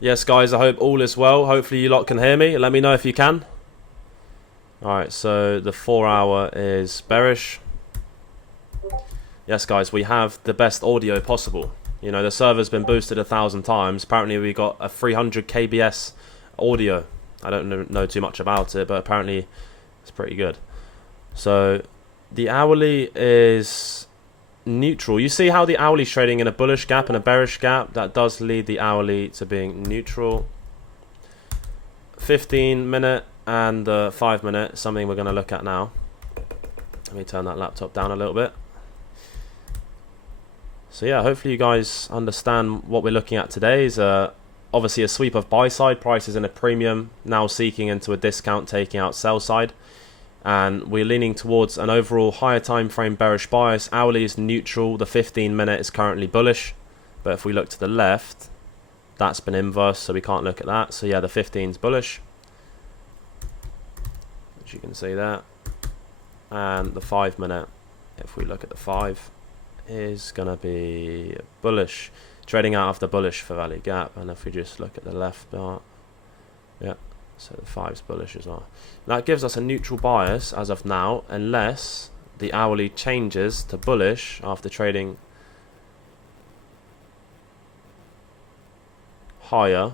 Yes, guys, I hope all is well. Hopefully you lot can hear me. Let me know if you can. Alright, so the 4 hour is bearish. Yes, guys, we have the best audio possible. You know, the server's been boosted 1,000 times. Apparently we got a 300 kbs audio. I don't know too much about it, but apparently it's pretty good. So the hourly is neutral. You see how the hourly's trading in a bullish gap and a bearish gap? That does lead the hourly to being neutral. 15-minute and the 5-minute, something we're going to look at now. Let me turn that laptop down a little bit. So yeah, hopefully you guys understand what we're looking at today is obviously a sweep of buy side, prices in a premium, now seeking into a discount, taking out sell side. And we're leaning towards an overall higher time frame bearish bias. Hourly is neutral, the 15-minute is currently bullish. But if we look to the left, that's been inverse, so we can't look at that. So yeah, the 15 is bullish, as you can see there. And the 5-minute, if we look at the 5, is going to be bullish, trading out of the bullish for value gap. And if we just look at the left part, yeah, so the 5's bullish as well. That gives us a neutral bias as of now, unless the hourly changes to bullish after trading higher.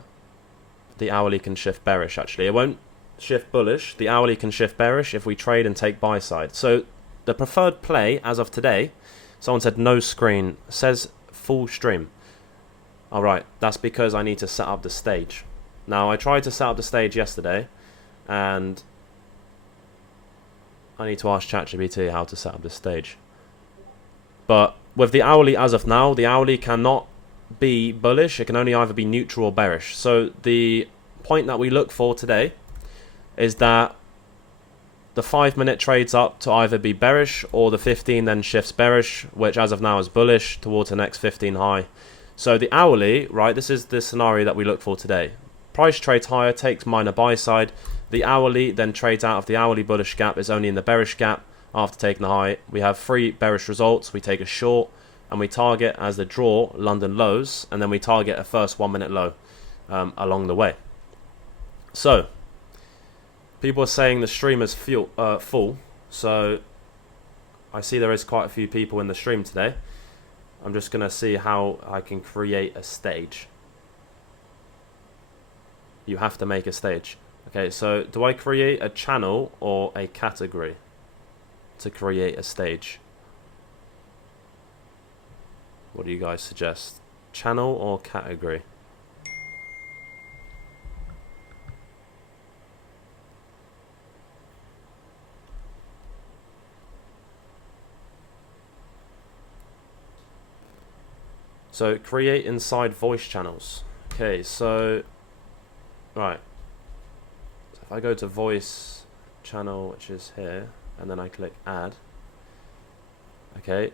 The hourly can shift bearish. Actually, it won't shift bullish. The hourly can shift bearish if we trade and take buy side. So the preferred play as of today, someone said no screen, says full stream. Alright, that's because I need to set up the stage. Now I tried to set up the stage yesterday and I need to ask ChatGPT how to set up the stage. But with the hourly as of now, the hourly cannot be bullish. It can only either be neutral or bearish. So the point that we look for today is that the 5-minute trades up to either be bearish or the 15 then shifts bearish, which as of now is bullish towards the next 15 high. So the hourly, right, this is the scenario that we look for today. Price trades higher, takes minor buy side. The hourly then trades out of the hourly bullish gap, is only in the bearish gap after taking the high. We have 3 bearish results. We take a short and we target as the draw London lows, and then we target a first 1-minute low along the way. So people are saying the stream is full, so I see there is quite a few people in the stream today. I'm just going to see how I can create a stage. You have to make a stage. Okay, so do I create a channel or a category to create a stage? What do you guys suggest? Channel or category? So create inside voice channels. Okay, so right. So if I go to voice channel, which is here, and then I click add. Okay.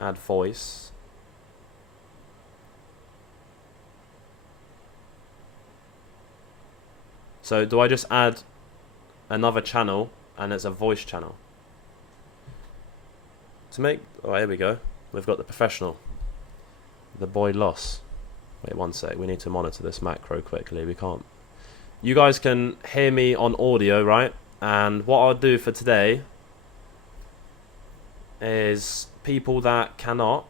Add voice. So do I just add another channel and it's a voice channel? To make, oh, here we go. We've got the professional. The boy loss. Wait one sec, we need to monitor this macro quickly. We can't. You guys can hear me on audio, right? And what I'll do for today is people that cannot.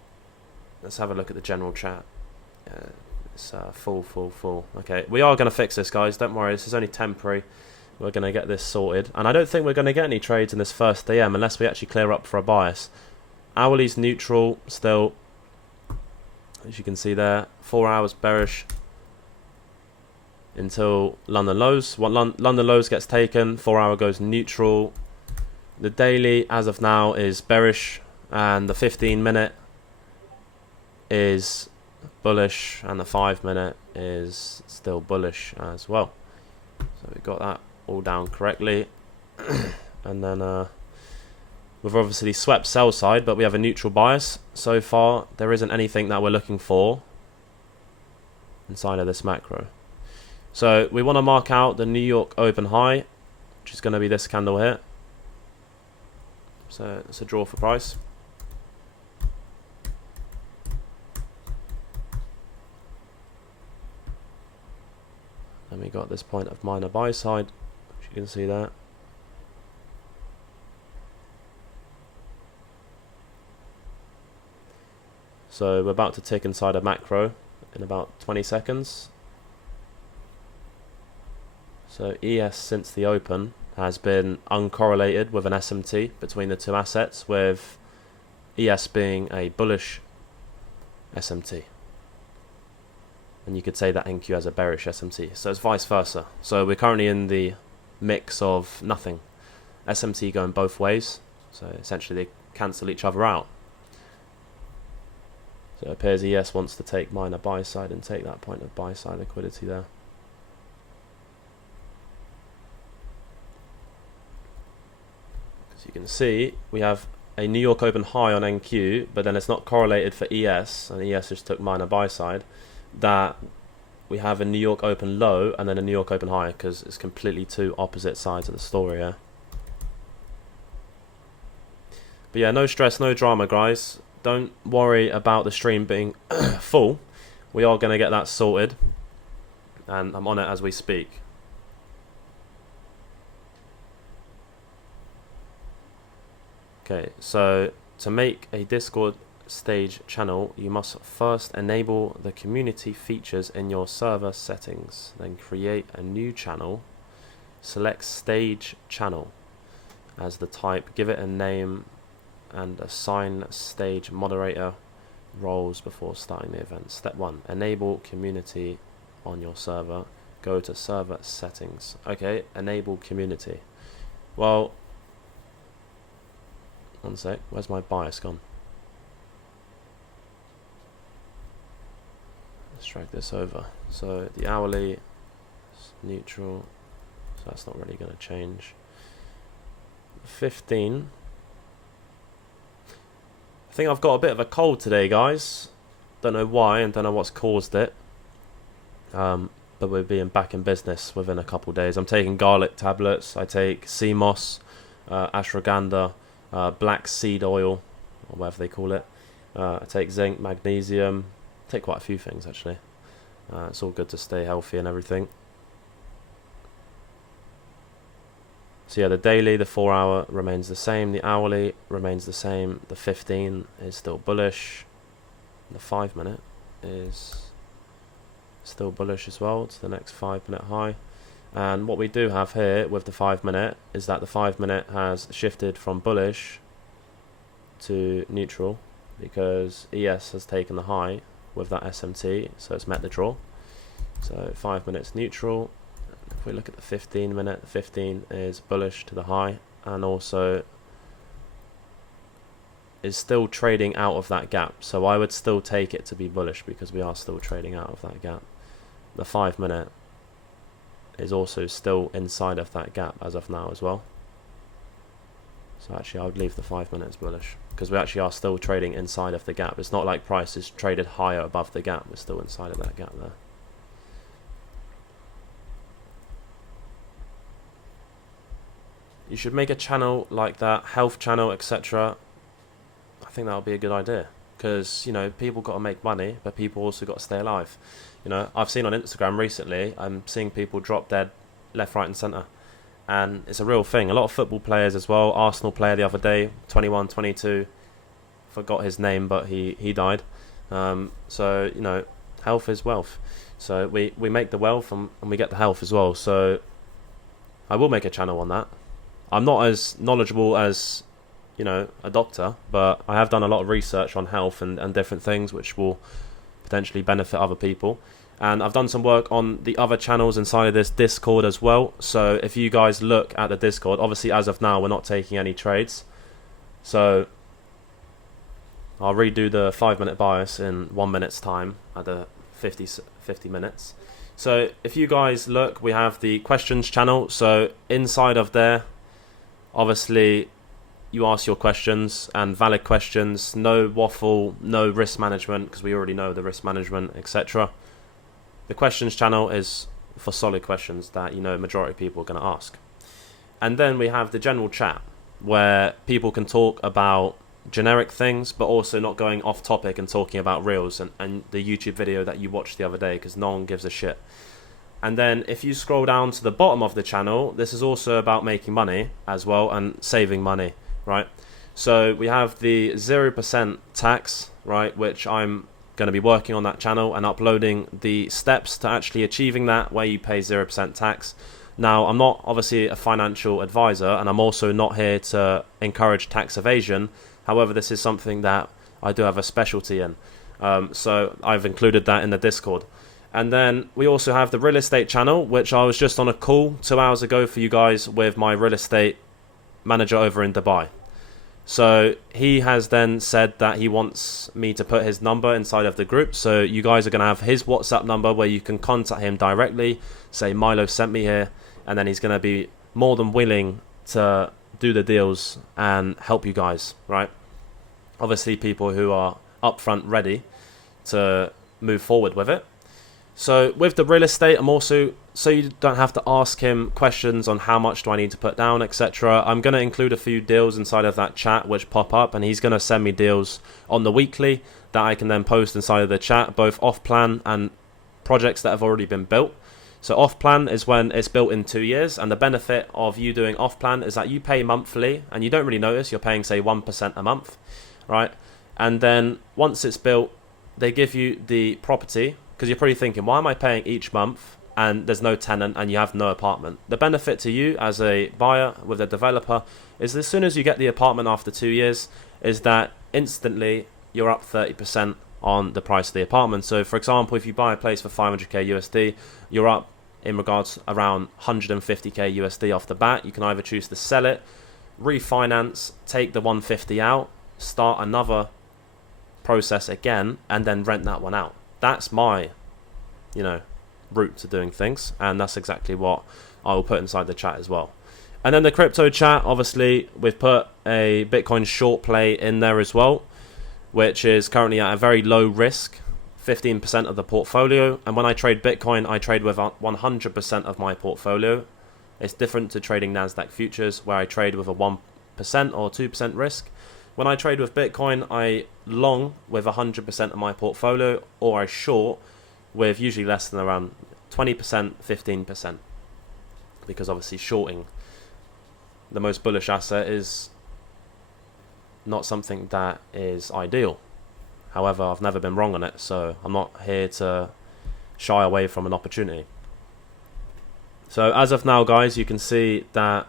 Let's have a look at the general chat. It's full. Okay, we are going to fix this, guys. Don't worry, this is only temporary. We're going to get this sorted. And I don't think we're going to get any trades in this first AM unless we actually clear up for a bias. Hourly's neutral still. As you can see there, 4 hours bearish until London lows. When London lows gets taken, 4 hour goes neutral. The daily, as of now, is bearish, and the 15-minute is bullish, and the 5-minute is still bullish as well. So we got that all down correctly, and then we've obviously swept sell side, but we have a neutral bias. So far, there isn't anything that we're looking for inside of this macro. So we want to mark out the New York open high, which is going to be this candle here. So it's a draw for price. And we got this point of minor buy side, which you can see there. So we're about to tick inside a macro in about 20 seconds. So ES since the open has been uncorrelated with an SMT between the two assets, with ES being a bullish SMT. And you could say that NQ has a bearish SMT. So it's vice versa. So we're currently in the mix of nothing. SMT going both ways. So essentially they cancel each other out. So it appears ES wants to take minor buy side and take that point of buy side liquidity there. As you can see, we have a New York Open high on NQ, but then it's not correlated for ES, and ES just took minor buy side. That we have a New York Open low and then a New York Open high, because it's completely two opposite sides of the story here. But yeah, no stress, no drama, guys. Don't worry about the stream being full. We are going to get that sorted, and I'm on it as we speak. Okay, so to make a Discord stage channel, you must first enable the community features in your server settings, then create a new channel, select stage channel as the type, give it a name, and assign stage moderator roles before starting the event. Step 1, enable community on your server, go to server settings. Okay, enable community. Well, one sec, where's my bias gone? Let's drag this over. So the hourly is neutral, so that's not really going to change. 15. I think I've got a bit of a cold today, guys. Don't know why and don't know what's caused it. But we're being back in business within a couple of days. I'm taking garlic tablets. I take sea moss, ashwagandha, black seed oil, or whatever they call it. I take zinc, magnesium. I take quite a few things actually. It's all good to stay healthy and everything. So yeah, the daily, the 4 hour remains the same. The hourly remains the same. The 15 is still bullish. The 5 minute is still bullish as well. It's the next 5 minute high. And what we do have here with the 5 minute is that the 5 minute has shifted from bullish to neutral, because ES has taken the high with that SMT, so it's met the draw. So 5 minutes neutral. If we look at the 15 minute, the 15 is bullish to the high, and also is still trading out of that gap. So I would still take it to be bullish, because we are still trading out of that gap. The 5 minute is also still inside of that gap as of now as well. So actually I would leave the 5 minutes bullish, because we actually are still trading inside of the gap. It's not like price is traded higher above the gap. We're still inside of that gap there. You should make a channel like that, health channel, etc. I think that would be a good idea, because, you know, people got to make money, but people also got to stay alive. You know, I've seen on Instagram recently, I'm seeing people drop dead left, right and centre. And it's a real thing. A lot of football players as well. Arsenal player the other day, 21, 22, forgot his name, but he died. So, you know, health is wealth. So we make the wealth and we get the health as well. So I will make a channel on that. I'm not as knowledgeable as, you know, a doctor, but I have done a lot of research on health and different things which will potentially benefit other people. And I've done some work on the other channels inside of this Discord as well. So if you guys look at the Discord, obviously as of now we're not taking any trades. So I'll redo the 5 minute bias in 1 minute's time at the 50 minutes. So if you guys look, we have the questions channel. So inside of there, obviously you ask your questions, and valid questions, no waffle, no risk management, because we already know the risk management, etc. The questions channel is for solid questions that, you know, majority of people are going to ask. And then we have the general chat, where people can talk about generic things, but also not going off topic and talking about reels and the YouTube video that you watched the other day, because no one gives a shit. And then if you scroll down to the bottom of the channel, this is also about making money as well and saving money, right? So we have the 0% tax, right, which I'm going to be working on that channel and uploading the steps to actually achieving that, where you pay 0% tax. Now, I'm not obviously a financial advisor, and I'm also not here to encourage tax evasion. However, this is something that I do have a specialty in. So I've included that in the Discord. And then we also have the real estate channel, which I was just on a call 2 hours ago for you guys with my real estate manager over in Dubai. So he has then said that he wants me to put his number inside of the group. So you guys are going to have his WhatsApp number where you can contact him directly. Say, Milo sent me here. And then he's going to be more than willing to do the deals and help you guys, right? Obviously, people who are upfront ready to move forward with it. So with the real estate, I'm also, so you don't have to ask him questions on how much do I need to put down, etc. I'm going to include a few deals inside of that chat which pop up, and he's going to send me deals on the weekly that I can then post inside of the chat, both off plan and projects that have already been built. So off plan is when it's built in 2 years, and the benefit of you doing off plan is that you pay monthly and you don't really notice you're paying, say, 1% a month, right? And then once it's built, they give you the property, because you're probably thinking, why am I paying each month and there's no tenant and you have no apartment? The benefit to you as a buyer with a developer is as soon as you get the apartment after 2 years, is that instantly you're up 30% on the price of the apartment. So for example, if you buy a place for 500k USD, you're up in regards around 150k USD off the bat. You can either choose to sell it, refinance, take the 150 out, start another process again, and then rent that one out. That's my, route to doing things, and that's exactly what I will put inside the chat as well. And then the crypto chat, obviously, we've put a Bitcoin short play in there as well, which is currently at a very low risk, 15% of the portfolio. And when I trade Bitcoin, I trade with 100% of my portfolio. It's different to trading Nasdaq futures, where I trade with a 1% or 2% risk. When I trade with Bitcoin, I long with 100% of my portfolio, or I short with usually less than around 20%, 15%. Because obviously shorting the most bullish asset is not something that is ideal. However, I've never been wrong on it, so I'm not here to shy away from an opportunity. So as of now, guys, you can see that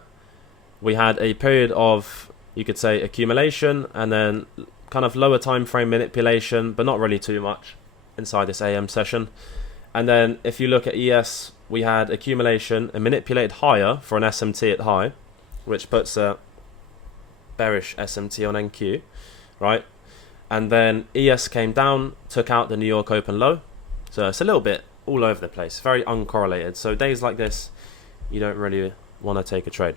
we had a period of, you could say, accumulation and then kind of lower time frame manipulation, but not really too much inside this AM session. And then if you look at ES, we had accumulation and manipulated higher for an SMT at high, which puts a bearish SMT on NQ, right? And then ES came down, took out the New York Open low. So it's a little bit all over the place, very uncorrelated. So days like this, you don't really want to take a trade.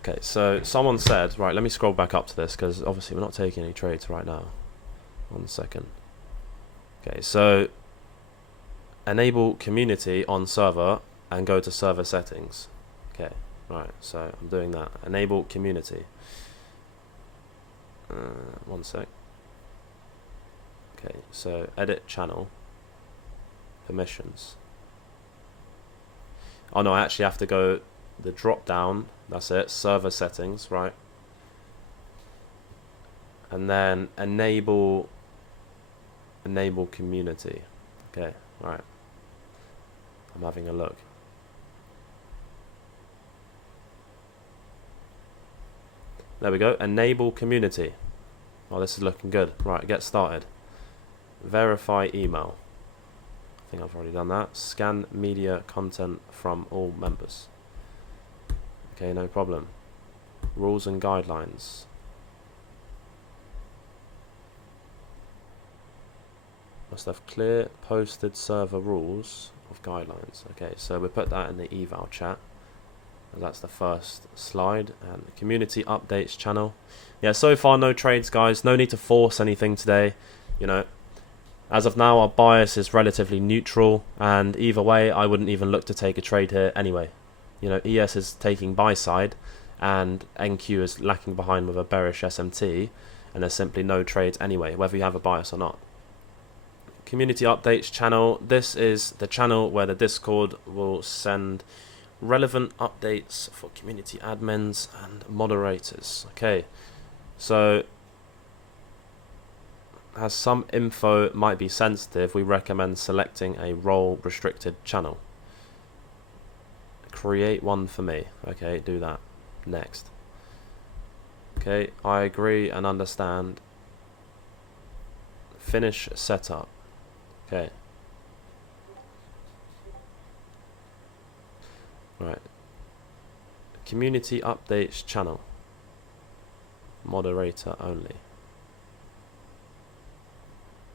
Okay, so someone said, right, let me scroll back up to this because obviously we're not taking any trades right now. 1 second. Okay, so enable community on server and go to server settings. Okay, right, so I'm doing that. Enable community. 1 sec. Okay, so edit channel. Permissions. Oh no, I actually have to go the drop down. That's it, server settings, right? And then enable community. Okay, right. I'm having a look. There we go, enable community. Oh, this is looking good. Right, get started. Verify email. I think I've already done that. Scan media content from all members. Okay, no problem. Rules and guidelines. Must have clear posted server rules of guidelines. Okay, so we put that in the eval chat. And that's the first slide. And community updates channel. Yeah, so far no trades, guys. No need to force anything today. As of now, our bias is relatively neutral, and either way, I wouldn't even look to take a trade here anyway. ES is taking buy side, and NQ is lacking behind with a bearish SMT, and there's simply no trades anyway, whether you have a bias or not. Community updates channel. This is the channel where the Discord will send relevant updates for community admins and moderators. Okay, so as some info might be sensitive, we recommend selecting a role restricted channel. Create one for me. Okay, do that. Next. Okay, I agree and understand. Finish setup. Okay. Right. Community updates channel. Moderator only.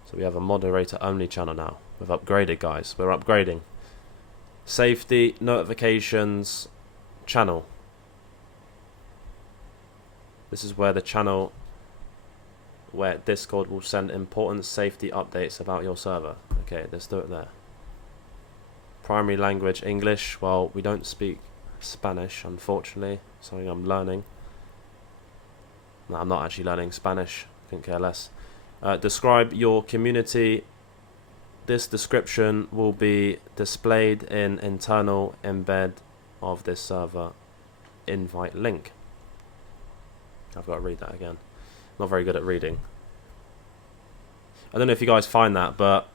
So we have a moderator only channel now. We've upgraded, guys. We're upgrading. Safety, notifications, channel. This is where the channel where Discord will send important safety updates about your server. Okay, let's do it there. Primary language English. Well, we don't speak Spanish, unfortunately. Something I'm learning. No, I'm not actually learning Spanish. Couldn't care less. Describe your community. This description will be displayed in internal embed of this server invite link. I've got to read that again. Not very good at reading. I don't know if you guys find that, but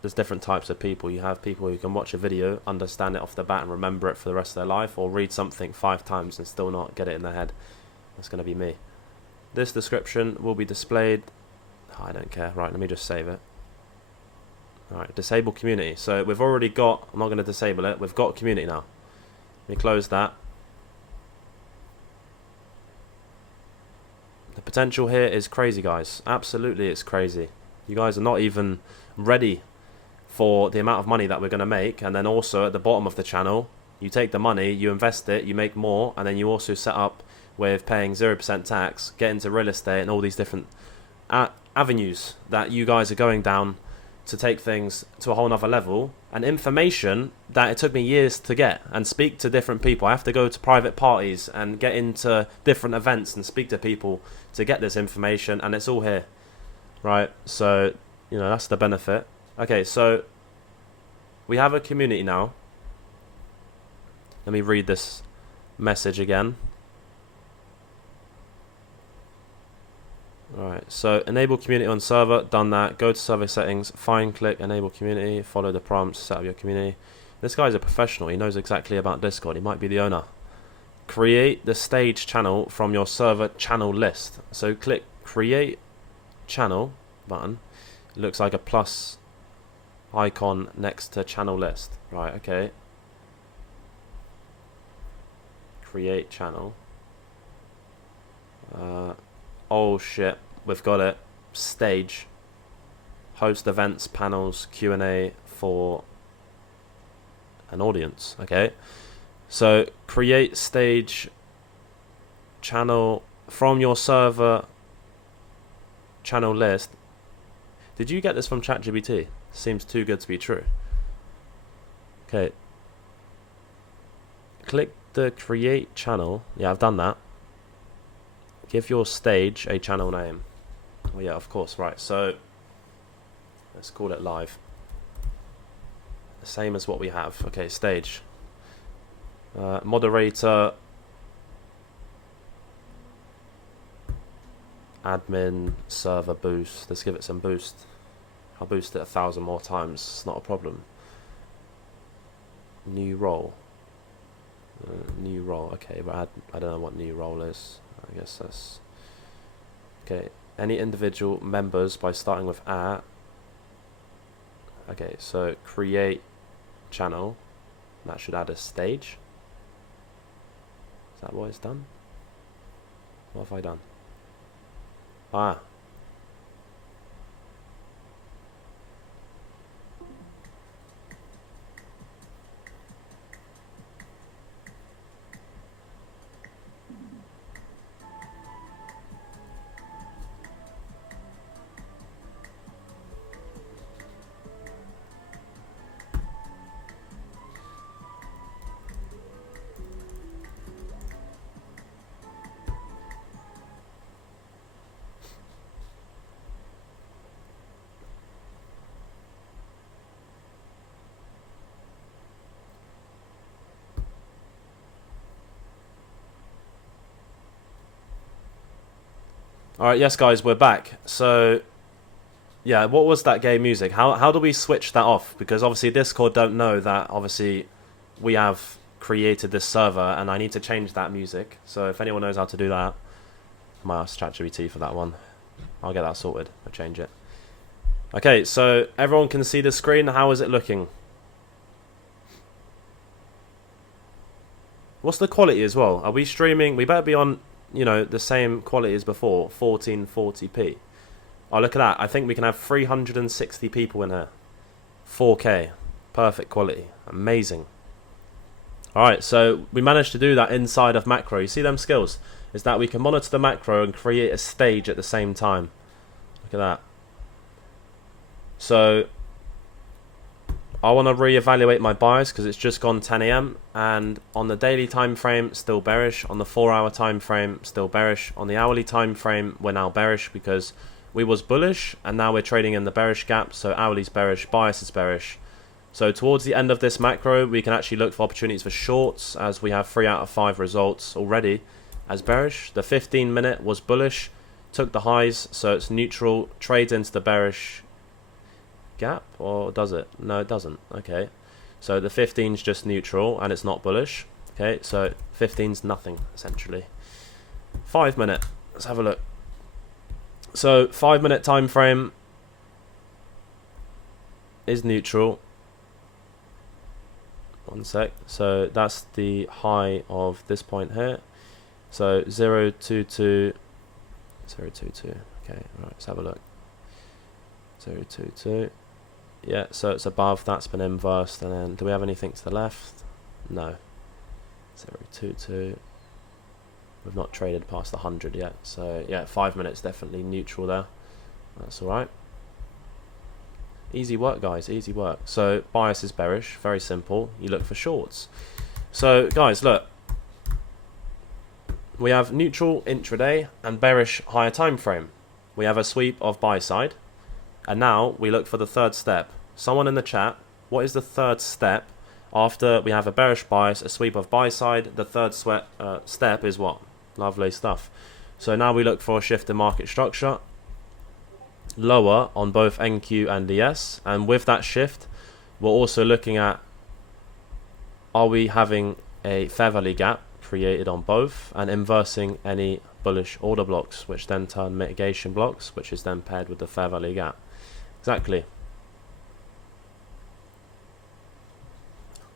there's different types of people. You have people who can watch a video, understand it off the bat and remember it for the rest of their life, or read something 5 times and still not get it in their head. That's going to be me. This description will be displayed. Oh, I don't care. Right, let me just save it. Alright, disable community. So we've already got, I'm not going to disable it, we've got community now. Let me close that. The potential here is crazy, guys. Absolutely, it's crazy. You guys are not even ready for the amount of money that we're going to make. And then also at the bottom of the channel, you take the money, you invest it, you make more, and then you also set up with paying 0% tax, get into real estate and all these different avenues that you guys are going down to take things to a whole nother level, and information that it took me years to get and speak to different people. I have to go to private parties and get into different events and speak to people to get this information, and it's all here, right? So, you know, that's the benefit. Okay, so we have a community now. Let me read this message again. Alright, so enable community on server, done that. Go to server settings, find, click, enable community, follow the prompts, set up your community. This guy's a professional, he knows exactly about Discord, he might be the owner. Create the stage channel from your server channel list. So click create channel button. It looks like a plus icon next to channel list. Right, okay. Create channel. Oh shit, we've got it. Stage. Host events, panels, Q&A for an audience. Okay. So create stage channel from your server channel list. Did you get this from ChatGPT? Seems too good to be true. Okay. Click the create channel. Yeah, I've done that. Give your stage a channel name. Oh yeah, of course, right. So let's call it live. The same as what we have. Okay, stage. Moderator. Admin, server boost. Let's give it some boost. I'll boost it 1,000 more times. It's not a problem. New role. New role. Okay, but I don't know what new role is. I guess that's okay. Any individual members by starting with at. Okay, so create channel. That should add a stage. Is that what it's done? What have I done? Ah. Alright, yes guys, we're back. So, yeah, what was that game music? How do we switch that off? Because obviously Discord don't know that obviously we have created this server and I need to change that music. So if anyone knows how to do that, I might ask ChatGPT for that one. I'll get that sorted. I'll change it. Okay, so everyone can see the screen. How is it looking? What's the quality as well? Are we streaming? We better be on, you know, the same quality as before, 1440p. Oh, look at that. I think we can have 360 people in here. 4K. Perfect quality. Amazing. Alright, so we managed to do that inside of macro. You see them skills? Is that we can monitor the macro and create a stage at the same time. Look at that. So I want to reevaluate my bias because it's just gone 10 AM, and on the daily time frame still bearish, on the 4-hour time frame still bearish, on the hourly time frame we're now bearish because we was bullish and now we're trading in the bearish gap. So hourly's bearish, bias is bearish. So towards the end of this macro we can actually look for opportunities for shorts, as we have 3 out of 5 results already as bearish. The 15-minute was bullish, took the highs, so it's neutral, trades into the bearish gap, or does it? No, it doesn't. Okay, so the 15's just neutral and it's not bullish. Okay, so 15's nothing essentially. 5-minute, let's have a look. So 5-minute time frame is neutral. One sec. So that's the high of this point here. So 022 022. Okay, right, let's have a look. 022. Yeah, so it's above, that's been inversed, and then do we have anything to the left? No. 022. We've not traded past the 100 yet, so yeah, 5 minutes definitely neutral there. That's alright. Easy work, guys, easy work. So bias is bearish, very simple. You look for shorts. So guys, look. We have neutral intraday and bearish higher time frame. We have a sweep of buy side. And now we look for the third step. Someone in the chat, what is the third step after we have a bearish bias, a sweep of buy side? The third step is what? Lovely stuff. So now we look for a shift in market structure, lower on both NQ and DS. And with that shift, we're also looking at, are we having a fair value gap created on both and inversing any bullish order blocks, which then turn mitigation blocks, which is then paired with the fair value gap. Exactly.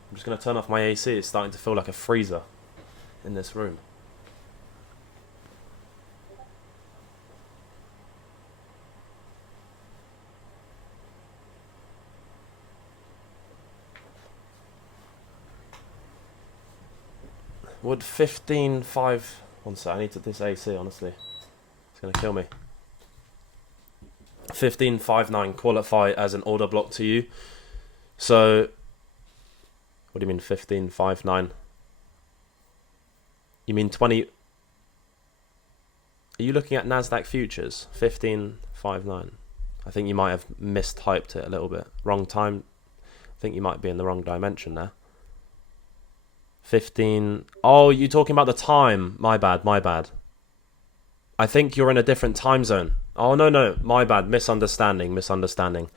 I'm just going to turn off my AC. It's starting to feel like a freezer in this room. Would 15.5... One sec, I need to this AC, honestly. It's going to kill me. 15.59 qualify as an order block to you. So, what do you mean 15.59? You mean 20... Are you looking at Nasdaq futures? 15.59. I think you might have mistyped it a little bit. Wrong time. I think you might be in the wrong dimension there. 15... Oh, you're talking about the time. My bad, my bad. I think you're in a different time zone. Oh, no, my bad. Misunderstanding.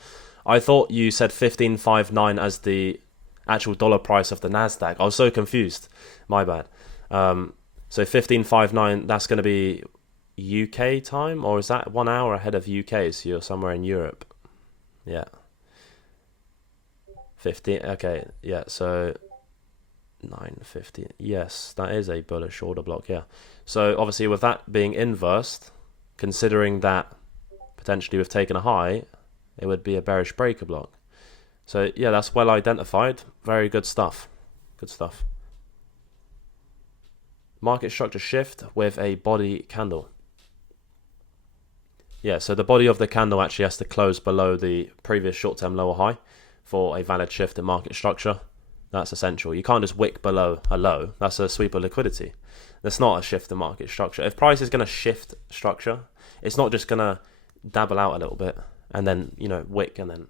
I thought you said 15.59 as the actual dollar price of the Nasdaq. I was so confused. My bad. So 15.59, that's going to be UK time? Or is that 1 hour ahead of UK? So you're somewhere in Europe. Yeah. 15, okay, yeah, so 9.50. Yes, that is a bullish order block, yeah. So obviously with that being inversed, considering that potentially we've taken a high, it would be a bearish breaker block. So yeah, that's well identified. Very good stuff. Good stuff. Market structure shift with a body candle. Yeah, so the body of the candle actually has to close below the previous short-term lower high for a valid shift in market structure. That's essential. You can't just wick below a low. That's a sweep of liquidity. That's not a shift in market structure. If price is going to shift structure, it's not just going to dabble out a little bit and then, you know, wick and then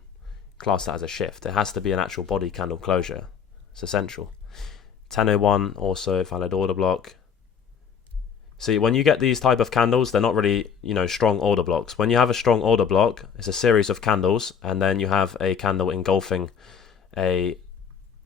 class that as a shift. It has to be an actual body candle closure. It's essential. 10.01 also valid order block. See, when you get these type of candles, they're not really, strong order blocks. When you have a strong order block, it's a series of candles, and then you have a candle engulfing a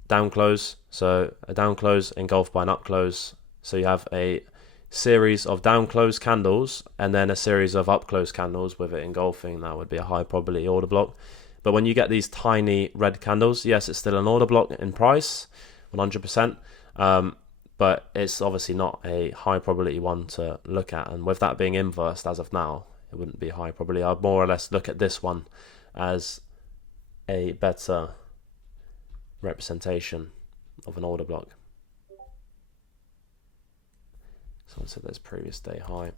down close. So a down close engulfed by an up close. So you have a series of down close candles, and then a series of up close candles with it engulfing. That would be a high probability order block. But when you get these tiny red candles, yes, it's still an order block in price, 100%. But it's obviously not a high probability one to look at. And with that being inversed as of now, it wouldn't be high probability. I'd more or less look at this one as a better representation of an order block. Someone said there's previous day high.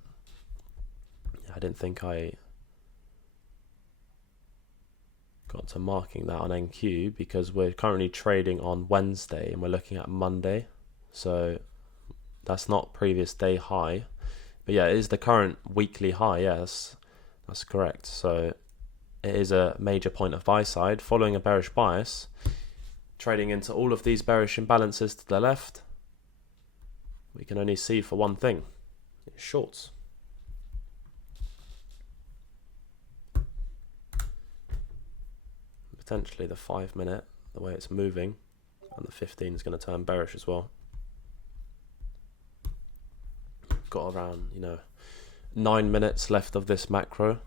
I didn't think I got to marking that on NQ because we're currently trading on Wednesday and we're looking at Monday. So that's not previous day high, but yeah, it is the current weekly high. Yes, that's correct. So it is a major point of buy side following a bearish bias, trading into all of these bearish imbalances to the left. We can only see for one thing: it's shorts. Potentially the 5 minute, the way it's moving, and the 15 is going to turn bearish as well. Got around 9 minutes left of this macro,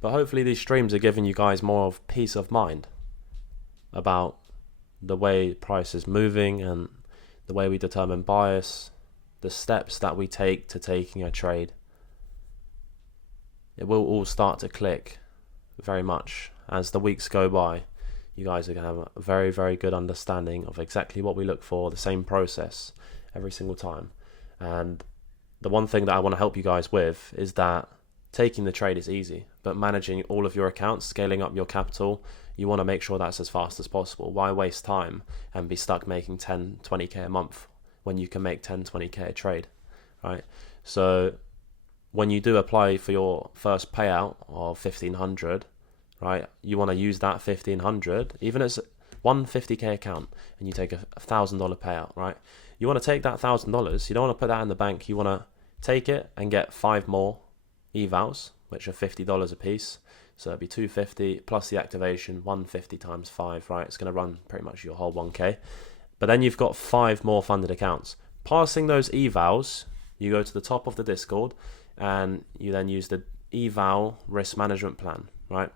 but hopefully these streams are giving you guys more of peace of mind about the way price is moving and the way we determine bias, the steps that we take to taking a trade. It will all start to click very much as the weeks go by. You guys are going to have a very, very good understanding of exactly what we look for, the same process every single time. And the one thing that I want to help you guys with is that taking the trade is easy, but managing all of your accounts, scaling up your capital, you want to make sure that's as fast as possible. Why waste time and be stuck making 10, 20k a month when you can make 10, 20k a trade, right? So when you do apply for your first payout of 1,500, right, you want to use that 1,500, even as one 50k account, and you take a $1,000 payout, right? You want to take that $1,000. You don't want to put that in the bank. You want to take it and get 5 more evals, which are $50 a piece. So it'd be 250 plus the activation, 150 times 5, right? It's going to run pretty much your whole 1k. But then you've got 5 more funded accounts. Passing those evals, you go to the top of the Discord, and you then use the eval risk management plan, right?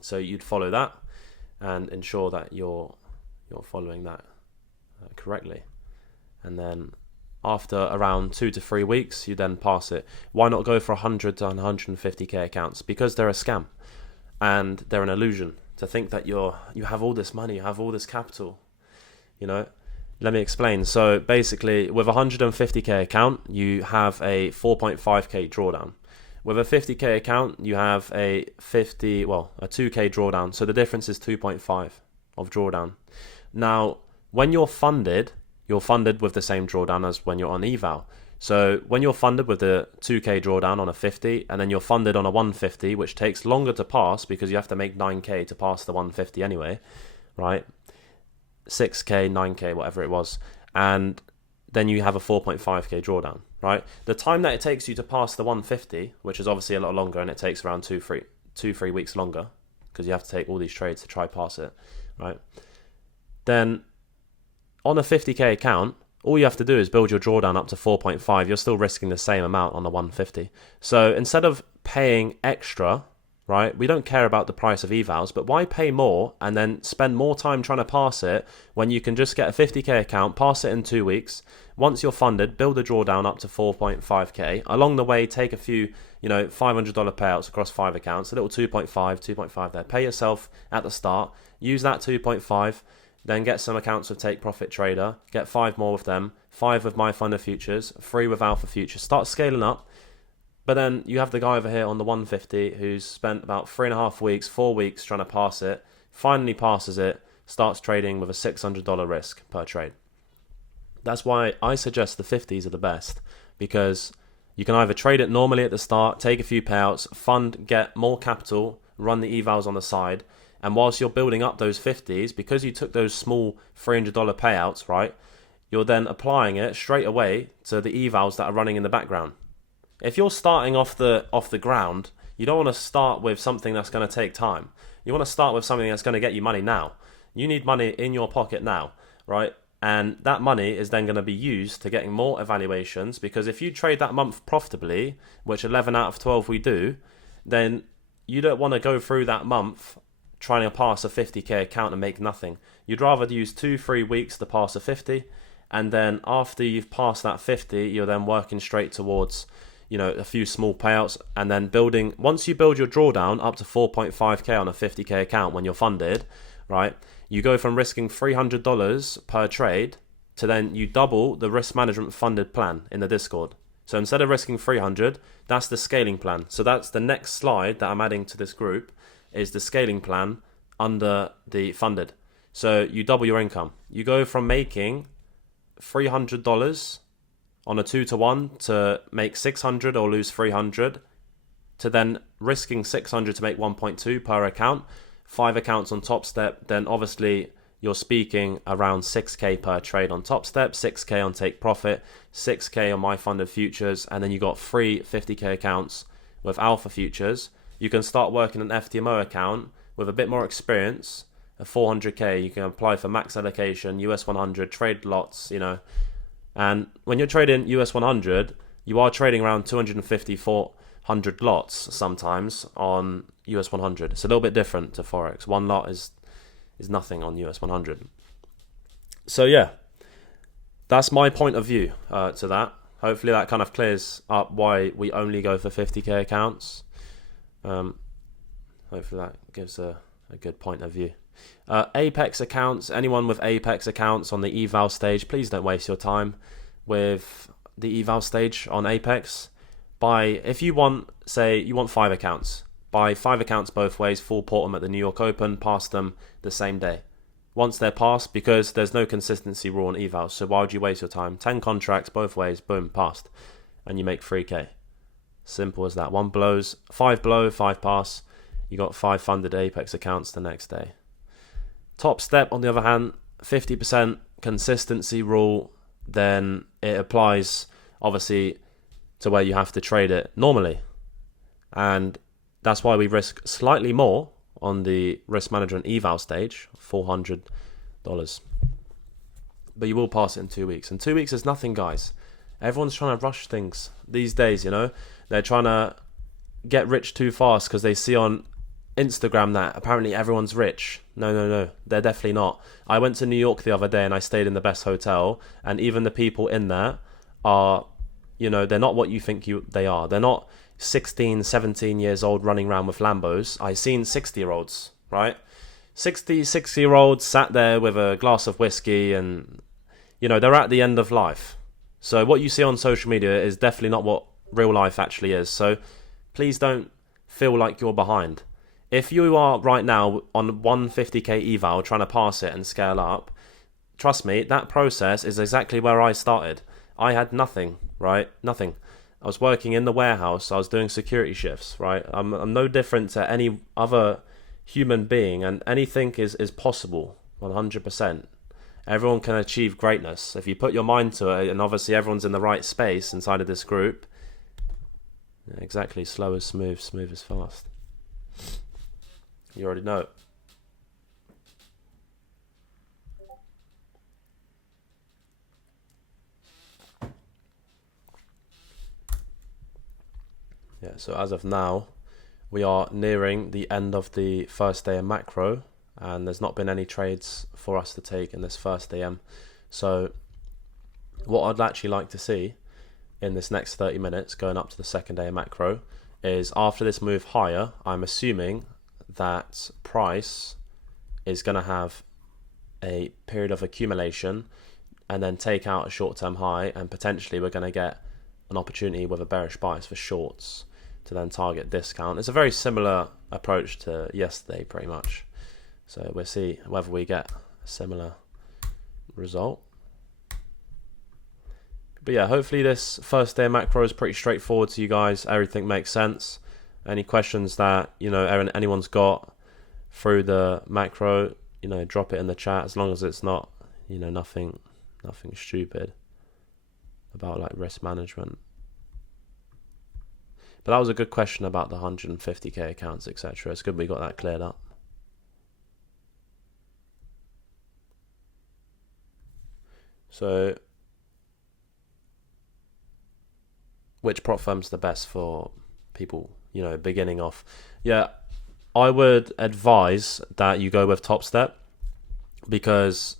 So you'd follow that and ensure that you're following that correctly. And then after around 2 to 3 weeks, you then pass it. Why not go for 100 to 150k accounts? Because they're a scam and they're an illusion to think that you have all this money, you have all this capital. Let me explain. So basically, with a 150k account, you have a 4.5k drawdown. With a 50k account, you have a 2k drawdown. So the difference is 2.5 of drawdown. Now, when you're funded with the same drawdown as when you're on eval. So when you're funded with the 2k drawdown on a 50, and then you're funded on a 150, which takes longer to pass because you have to make 9k to pass the 150 anyway, right? 6k, 9k, whatever it was. And then you have a 4.5k drawdown, right? The time that it takes you to pass the 150, which is obviously a lot longer, and it takes around 2-3 weeks longer because you have to take all these trades to try pass it, right? Then on a 50k account, all you have to do is build your drawdown up to 4.5. You're still risking the same amount on the 150. So instead of paying extra, right, we don't care about the price of evals, but why pay more and then spend more time trying to pass it when you can just get a 50k account, pass it in 2 weeks. Once you're funded, build a drawdown up to 4.5k. Along the way, take a few, $500 payouts across 5 accounts, a little 2.5 there. Pay yourself at the start. Use that 2.5. Then get some accounts with Take Profit Trader, get 5 more with them, 5 with My Fund of Futures, 3 with Alpha Futures. Start scaling up. But then you have the guy over here on the 150 who's spent about 3.5 weeks, 4 weeks trying to pass it, finally passes it, starts trading with a $600 risk per trade. That's why I suggest the 50s are the best, because you can either trade it normally at the start, take a few payouts, fund, get more capital, run the evals on the side. And whilst you're building up those 50s, because you took those small $300 payouts, right, you're then applying it straight away to the evals that are running in the background. If you're starting off the ground, you don't want to start with something that's going to take time. You want to start with something that's going to get you money now. You need money in your pocket now, right? And that money is then going to be used to getting more evaluations, because if you trade that month profitably, which 11 out of 12 we do, then you don't want to go through that month trying to pass a 50k account and make nothing. You'd rather use 2-3 weeks to pass a 50, and then after you've passed that 50, you're then working straight towards, a few small payouts, and then building. Once you build your drawdown up to 4.5k on a 50k account when you're funded, right? You go from risking $300 per trade to then you double the risk management funded plan in the Discord. So instead of risking 300, that's the scaling plan. So that's the next slide that I'm adding to this group, is the scaling plan under the funded. So you double your income. You go from making $300 on a 2-to-1 to make 600 or lose 300, to then risking 600 to make 1.2 per account. 5 accounts on Top Step, then obviously you're speaking around 6k per trade on Top Step, 6k on Take Profit, 6k on My Funded Futures, and then you got 3 50k accounts with Alpha Futures. You can start working an FTMO account with a bit more experience. At 400k, you can apply for max allocation, US 100, trade lots, And when you're trading US 100, you are trading around 250, 400 lots sometimes on US 100. It's a little bit different to Forex. One lot is nothing on US 100. So yeah, that's my point of view to that. Hopefully that kind of clears up why we only go for 50k accounts. Hopefully that gives a good point of view. Apex accounts, anyone with Apex accounts on the eval stage, please don't waste your time with the eval stage on Apex. If you want, say you want 5 accounts, buy 5 accounts both ways, full port them at the New York Open, pass them the same day. Once they're passed, because there's no consistency rule on evals, so why would you waste your time? 10 contracts both ways, boom, passed, and you make 3k. Simple as that. 1 blows, 5 blow, 5 pass. You got 5 funded Apex accounts the next day. Top Step, on the other hand, 50% consistency rule, then it applies obviously to where you have to trade it normally. And that's why we risk slightly more on the risk management eval stage, $400. But you will pass it in 2 weeks. And 2 weeks is nothing, guys. Everyone's trying to rush things these days, They're trying to get rich too fast because they see on Instagram that apparently everyone's rich. No, they're definitely not. I went to New York the other day and I stayed in the best hotel, and even the people in there are, they're not what you think they are. They're not 16, 17 years old running around with Lambos. I've seen 60-year-olds, right? 60-year-olds sat there with a glass of whiskey, and they're at the end of life. So what you see on social media is definitely not what real life actually is. So please don't feel like you're behind. If you are right now on 150k eval trying to pass it and scale up, trust me, that process is exactly where I started. I had nothing, right? Nothing. I was working in the warehouse. I was doing security shifts, right? I'm no different to any other human being, and anything is possible, 100%. Everyone can achieve greatness if you put your mind to it, and obviously everyone's in the right space inside of this group. Exactly, slow is smooth, smooth is fast. You already know. Yeah, so as of now, we are nearing the end of the first day of macro, and there's not been any trades for us to take in this first AM. So what I'd actually like to see in this next 30 minutes going up to the second day of macro is, after this move higher, I'm assuming that price is going to have a period of accumulation and then take out a short-term high, and potentially we're going to get an opportunity with a bearish bias for shorts to then target discount. It's a very similar approach to yesterday, pretty much. So we'll see whether we get a similar result. But yeah, hopefully this first day of macro is pretty straightforward to you guys. Everything makes sense. Any questions that anyone's got through the macro, drop it in the chat, as long as it's not nothing Nothing stupid about like risk management. But that was a good question about the 150k accounts, etc. It's good we got that cleared up. So, which prop firm's the best for people, you know, beginning off? Yeah, I would advise that you go with Top Step, because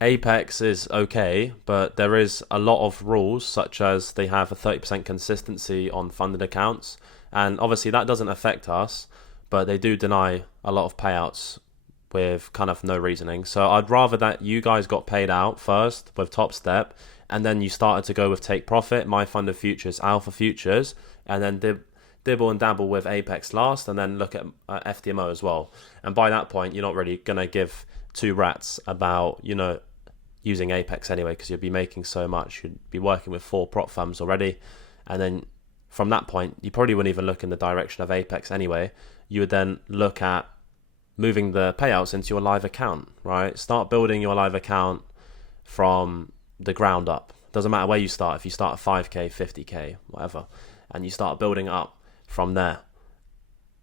Apex is okay, but there is a lot of rules, such as they have a 30% consistency on funded accounts, and obviously that doesn't affect us, but they do deny a lot of payouts with kind of no reasoning. So I'd rather that you guys got paid out first with Top Step, and then you started to go with Take Profit, My Funded Futures, Alpha Futures, and then dibble and dabble with Apex last, and then look at FTMO as well. And by that point, you're not really going to give two rats about, you know, using Apex anyway, because you'd be making so much. You'd be working with 4 prop firms already, and then from that point, you probably wouldn't even look in the direction of Apex anyway. You would then look at moving the payouts into your live account, right? Start building your live account from the ground up. Doesn't matter where you start. If you start at 5k, 50k, whatever, and you start building up from there.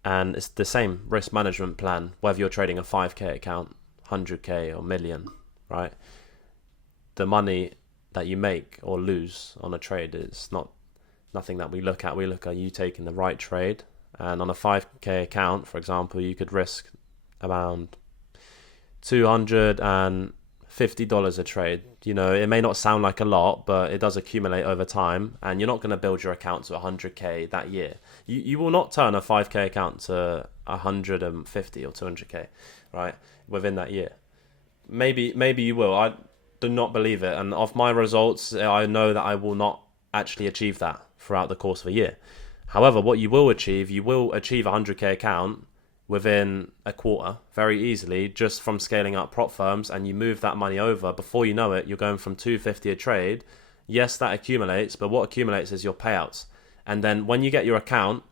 And it's the same risk management plan, whether you're trading a 5k account, 100k or million, right? The money that you make or lose on a trade is nothing that we look at. We look at you taking the right trade. And on a 5k account, for example, you could risk around $250 a trade. You know, it may not sound like a lot, but it does accumulate over time, and you're not going to build your account to 100k that year. You will not turn a 5k account to 150 or 200k, right, within that year. Maybe you will. I do not believe it, and off my results, I know that I will not actually achieve that throughout the course of a year. However, what you will achieve a 100k account within a quarter very easily, just from scaling up prop firms, and you move that money over. Before you know it, you're going from 250 a trade. Yes, that accumulates, but what accumulates is your payouts. And then when you get your account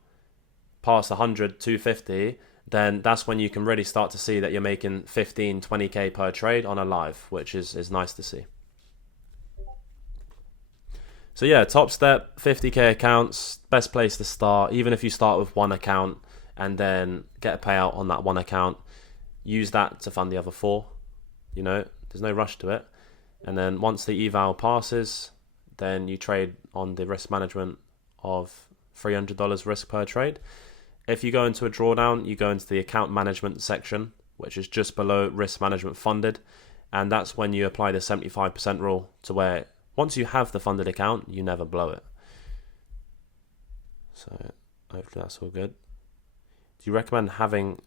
past 100, 250, then that's when you can really start to see that you're making 15, 20k per trade on a live, which is nice to see. So yeah, Top Step, 50k accounts, best place to start. Even if you start with one account and then get a payout on that one account, use that to fund the other 4. You know, there's no rush to it. And then once the eval passes, then you trade on the risk management of $300 risk per trade. If you go into a drawdown, you go into the account management section, which is just below risk management funded. And that's when you apply the 75% rule, to where once you have the funded account, you never blow it. So hopefully that's all good. Do you recommend having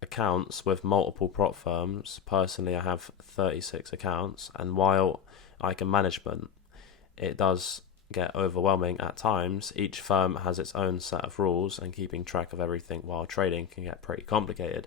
accounts with multiple prop firms? Personally, I have 36 accounts, and while I can manage them, it does get overwhelming at times. Each firm has its own set of rules, and keeping track of everything while trading can get pretty complicated.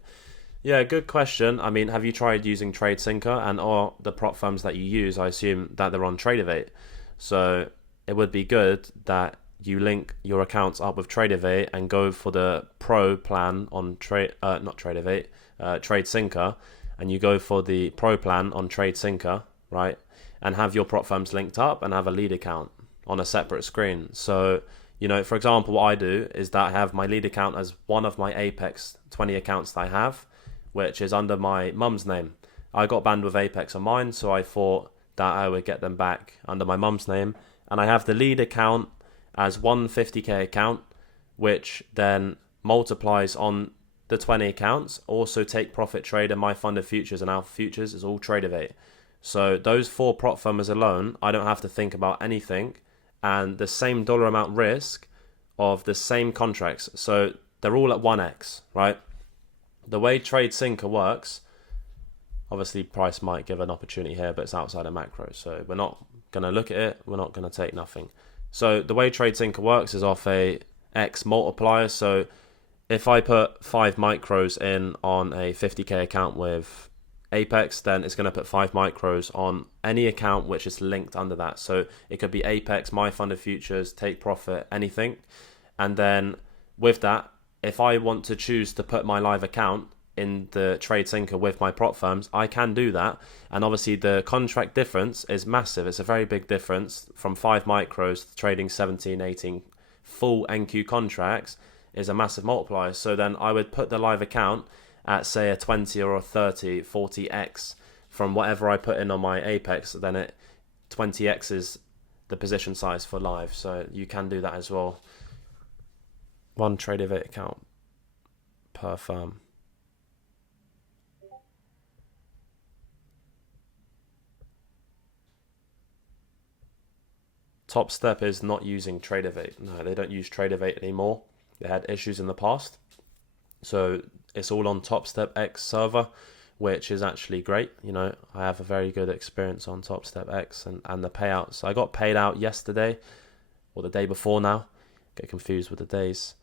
Yeah, good question. I mean, have you tried using TradeSyncer? And or the prop firms that you use, I assume that they're on TradeAvate. So it would be good that you link your accounts up with TradeAvate and go for the pro plan on TradeSyncer, and you go for the pro plan on TradeSyncer, right? And have your prop firms linked up and have a lead account on a separate screen. So, you know, for example, what I do is that I have my lead account as one of my Apex 20 accounts that I have, which is under my mum's name. I got banned with Apex on mine, so I thought that I would get them back under my mum's name. And I have the lead account as 150k account, which then multiplies on the 20 accounts. Also, Take Profit Trader, My Funded Futures, and Alpha Futures is all TradeAvate. So those 4 prop firms alone, I don't have to think about anything, and the same dollar amount risk of the same contracts. So they're all at 1x, right? The way TradeSyncer works, obviously price might give an opportunity here, but it's outside of macro, so we're not going to look at it. We're not going to take nothing. So the way TradeSyncer works is off a X multiplier. So if I put 5 micros in on a 50k account with Apex, then it's going to put 5 micros on any account which is linked under that. So it could be Apex, My Funded Futures, Take Profit, anything. And then with that, if I want to choose to put my live account in the trade sinker with my prop firms, I can do that. And obviously the contract difference is massive. It's a very big difference from 5 micros to trading 17, 18 full NQ contracts is a massive multiplier. So then I would put the live account at say a 20 or a 30, 40x from whatever I put in on my Apex, then it 20x is the position size for live. So you can do that as well. One Tradeovate account per firm. Top Step is not using Tradeovate. No, they don't use Tradeovate anymore. They had issues in the past. So it's all on Top Step X server, which is actually great. You know, I have a very good experience on Top Step X and the payouts. I got paid out yesterday or the day before now. Get confused with the days.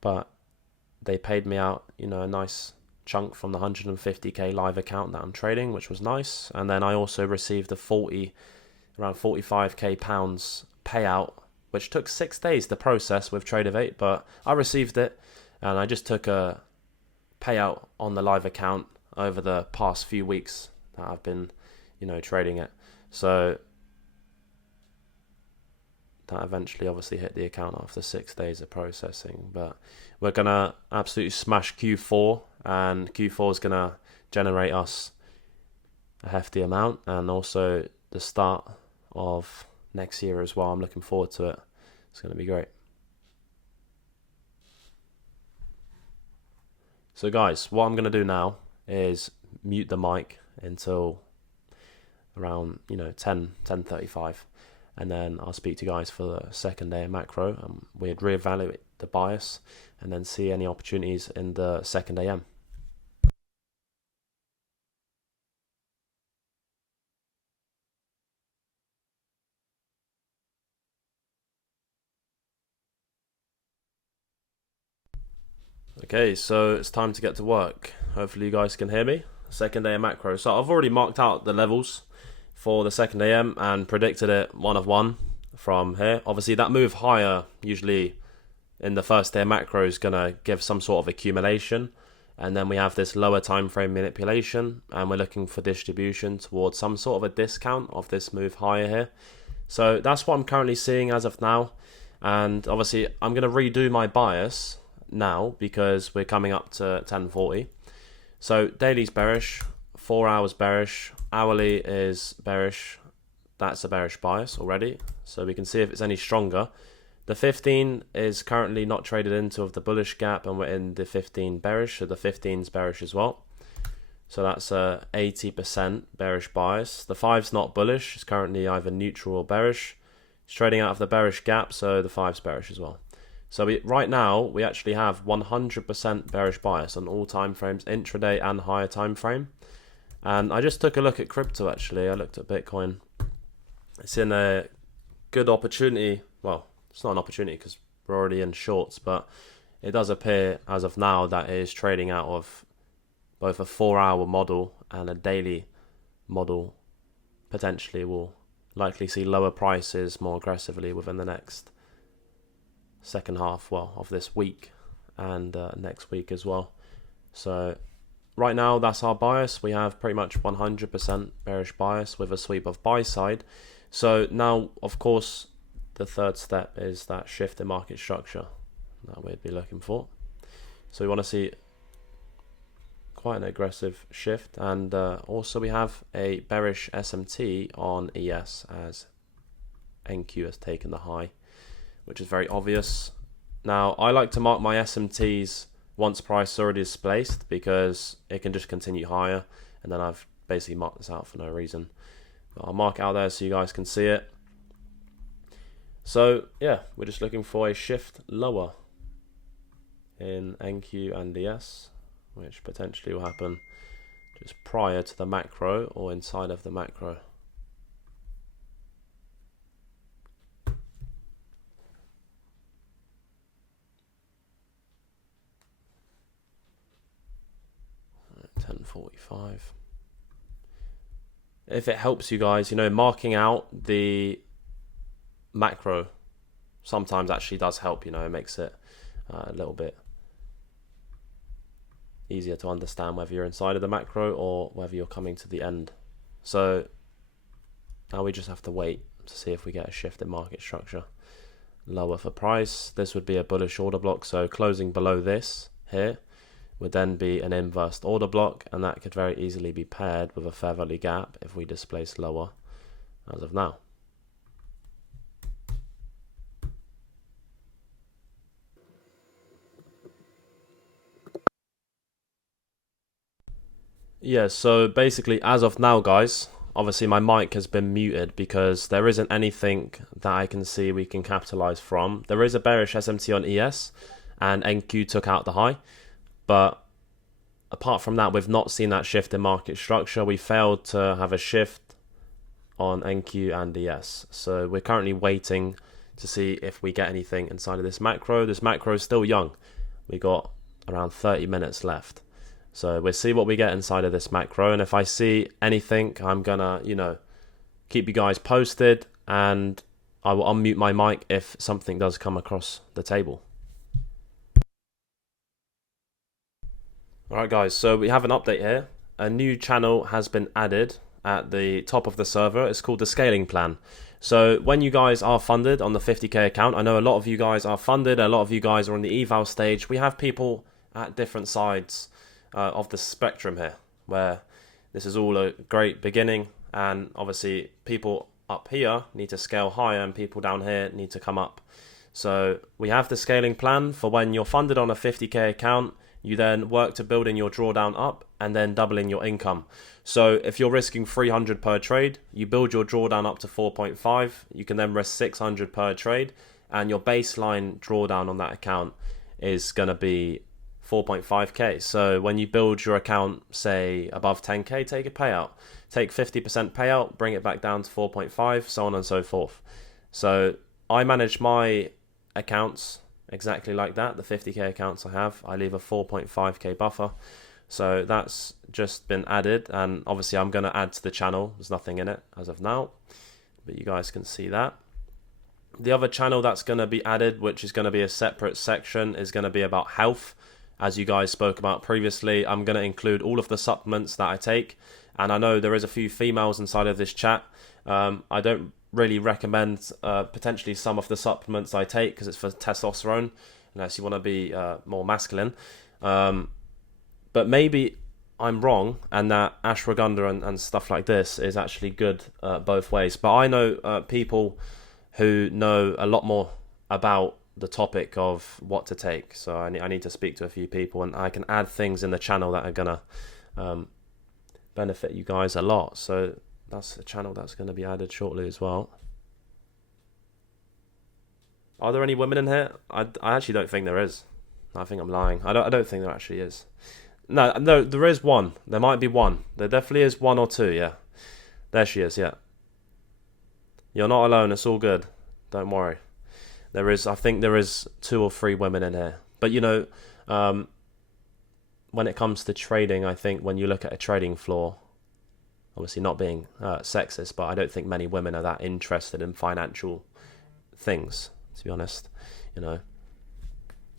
But they paid me out, you know, a nice chunk from the 150k live account that I'm trading, which was nice. And then I also received around 45k pounds payout, which took 6 days to process with Tradeovate, but I received it, and I just took a payout on the live account over the past few weeks that I've been, you know, trading it. So that eventually obviously hit the account after 6 days of processing. But we're gonna absolutely smash Q4, and Q4 is gonna generate us a hefty amount, and also the start of next year as well. I'm looking forward to it. It's going to be great. So guys, what I'm going to do now is mute the mic until around 10:35, and then I'll speak to you guys for the second day of macro, and we'd reevaluate the bias and then see any opportunities in the second AM. Okay, so it's time to get to work. Hopefully you guys can hear me. Second day of macro. So I've already marked out the levels for the second AM and predicted it 1 of 1 from here. Obviously that move higher usually in the first day of macro is going to give some sort of accumulation. And then we have this lower time frame manipulation, and we're looking for distribution towards some sort of a discount of this move higher here. So that's what I'm currently seeing as of now. And obviously I'm going to redo my bias now because we're coming up to 10:40. So daily's bearish, 4 hours bearish, hourly is bearish. That's a bearish bias already, so we can see if it's any stronger. The 15 is currently not traded into of the bullish gap, and we're in the 15 bearish, so the 15's bearish as well. So that's a 80% bearish bias. The 5's not bullish, it's currently either neutral or bearish. It's trading out of the bearish gap, so the 5's bearish as well. So right now, we actually have 100% bearish bias on all time frames, intraday and higher time frame. And I just took a look at crypto actually. I looked at Bitcoin. It's in a good opportunity. Well, it's not an opportunity because we're already in shorts, but it does appear as of now that it is trading out of both a 4-hour model and a daily model. Potentially will likely see lower prices more aggressively within the next second half, well, of this week and next week as well. So right now that's our bias. We have pretty much 100% bearish bias with a sweep of buy side. So now of course the third step is that shift in market structure that we'd be looking for. So we want to see quite an aggressive shift, and also we have a bearish SMT on ES as NQ has taken the high, which is very obvious. Now, I like to mark my SMTs once price is already displaced because it can just continue higher, and then I've basically marked this out for no reason. But I'll mark it out there so you guys can see it. So, yeah, we're just looking for a shift lower in NQ and ES, which potentially will happen just prior to the macro or inside of the macro. $10.45. If it helps you guys, marking out the macro sometimes actually does help. It makes it a little bit easier to understand whether you're inside of the macro or whether you're coming to the end. So now we just have to wait to see if we get a shift in market structure. Lower for price, this would be a bullish order block, so closing below this here would then be an inverse order block, and that could very easily be paired with a fair value gap if we displace lower as of now. Yeah, so basically as of now, guys, obviously my mic has been muted because there isn't anything that I can see we can capitalize from. There is a bearish SMT on ES and NQ took out the high, but apart from that, we've not seen that shift in market structure. We failed to have a shift on NQ and ES, so we're currently waiting to see if we get anything inside of this macro. This macro is still young. We got around 30 minutes left. So we'll see what we get inside of this macro, and if I see anything, I'm gonna, keep you guys posted, and I will unmute my mic if something does come across the table. Alright guys, so we have an update here. A new channel has been added at the top of the server. It's called the scaling plan. So when you guys are funded on the 50k account, I know a lot of you guys are funded, a lot of you guys are on the eval stage. We have people at different sides of the spectrum here, where this is all a great beginning, and obviously people up here need to scale higher and people down here need to come up. So we have the scaling plan for when you're funded on a 50k account. You then work to building your drawdown up and then doubling your income. So if you're risking 300 per trade, you build your drawdown up to 4.5. You can then risk 600 per trade, and your baseline drawdown on that account is going to be 4.5k. So when you build your account, say above 10k, take a payout. Take 50% payout, bring it back down to 4.5, so on and so forth. So I manage my accounts exactly like that. The 50k accounts I have, I leave a 4.5k buffer. So that's just been added, and obviously I'm going to add to the channel. There's nothing in it as of now, but you guys can see that. The other channel that's going to be added, which is going to be a separate section, is going to be about health. As you guys spoke about previously, I'm going to include all of the supplements that I take, and I know there is a few females inside of this chat. I don't really recommend potentially some of the supplements I take because it's for testosterone, unless you want to be more masculine. But maybe I'm wrong, and that ashwagandha and stuff like this is actually good both ways. But I know people who know a lot more about the topic of what to take, so I need to speak to a few people, and I can add things in the channel that are gonna benefit you guys a lot. So that's a channel that's going to be added shortly as well. Are there any women in here? I actually don't think there is. I think I'm lying. I don't think there actually is. No, there is one. There might be one. There definitely is one or two, yeah. There she is, yeah. You're not alone, it's all good. Don't worry. I think there is 2 or 3 women in here. But when it comes to trading, I think when you look at a trading floor, obviously not being sexist, but I don't think many women are that interested in financial things, to be honest, and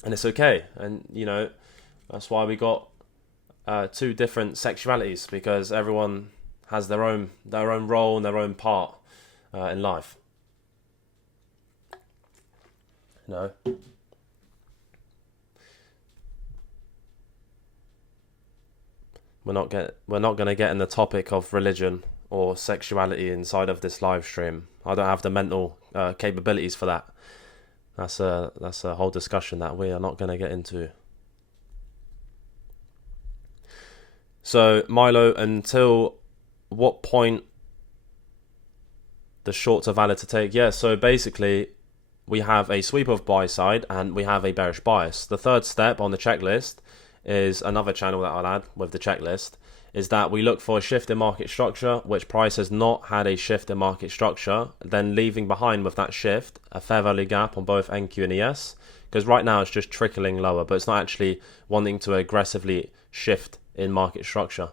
it's okay. And, that's why we got 2 different sexualities, because everyone has their own role and their own part in life. We're not going to get in the topic of religion or sexuality inside of this live stream. I don't have the mental capabilities for that. That's a whole discussion that we are not going to get into. So Milo, until what point the shorts are valid to take? Yeah, so basically we have a sweep of buy side and we have a bearish bias. The third step on the checklist is another channel that I'll add with the checklist, is that we look for a shift in market structure, which price has not had a shift in market structure, then leaving behind with that shift a fair value gap on both NQ and ES, because right now it's just trickling lower, but it's not actually wanting to aggressively shift in market structure.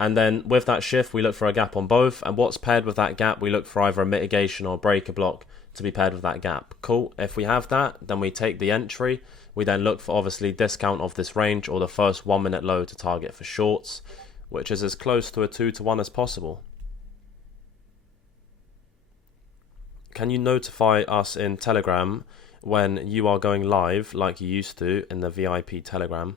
And then with that shift, we look for a gap on both, and what's paired with that gap, we look for either a mitigation or breaker block to be paired with that gap. Cool. If we have that, then we take the entry, We then look for obviously discount of this range or the first 1 minute low to target for shorts, which is as close to a 2 to 1 as possible. Can you notify us in Telegram when you are going live like you used to in the VIP Telegram?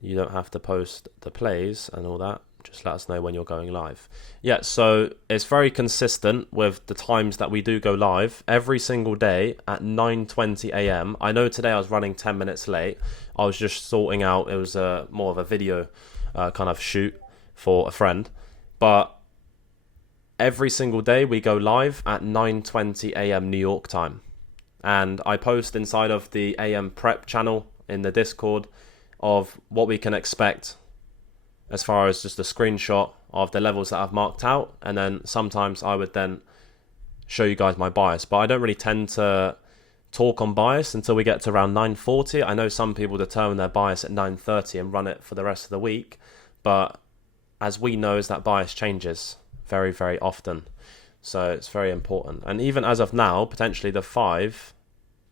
You don't have to post the plays and all that. Just let us know when you're going live. Yeah, so it's very consistent with the times that we do go live every single day at 9:20 a.m. I know today I was running 10 minutes late. I was just sorting out, it was more of a video kind of shoot for a friend. But every single day we go live at 9:20 a.m. New York time. And I post inside of the AM Prep channel in the Discord of what we can expect as far as just a screenshot of the levels that I've marked out, and then sometimes I would then show you guys my bias, but I don't really tend to talk on bias until we get to around 9:40. I know some people determine their bias at 9:30 and run it for the rest of the week, but as we know, is that bias changes very, very often, so it's very important. And even as of now, potentially the 5,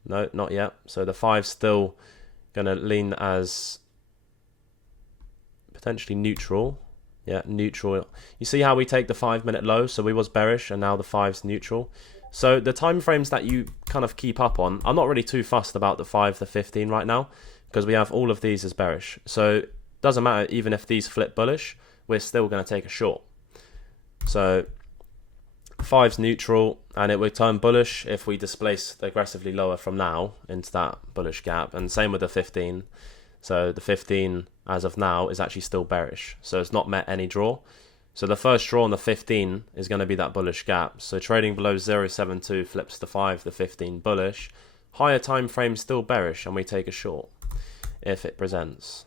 no, not yet, so the 5's still going to lean as potentially neutral. Yeah, neutral. You see how we take the 5 minute low, so we was bearish and now the 5's neutral. So the time frames that you kind of keep up on, I'm not really too fussed about the 5, the 15 right now, because we have all of these as bearish. So it doesn't matter, even if these flip bullish, we're still going to take a short. So 5's neutral, and it would turn bullish if we displace aggressively lower from now into that bullish gap, and same with the 15. So the 15 as of now is actually still bearish, so it's not met any draw. So the first draw on the 15 is going to be that bullish gap. So trading below 0.72 flips the 5, the 15 bullish. Higher time frame still bearish, and we take a short if it presents.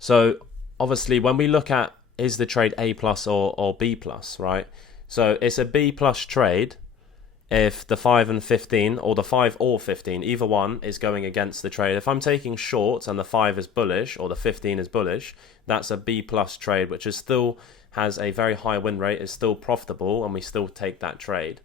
So obviously when we look at is the trade A plus or B plus, right? So it's a B plus trade if the 5 and 15, or the 5 or 15, either one is going against the trade. If I'm taking shorts and the 5 is bullish or the 15 is bullish, that's a B plus trade, which is still has a very high win rate, is still profitable, and we still take that trade.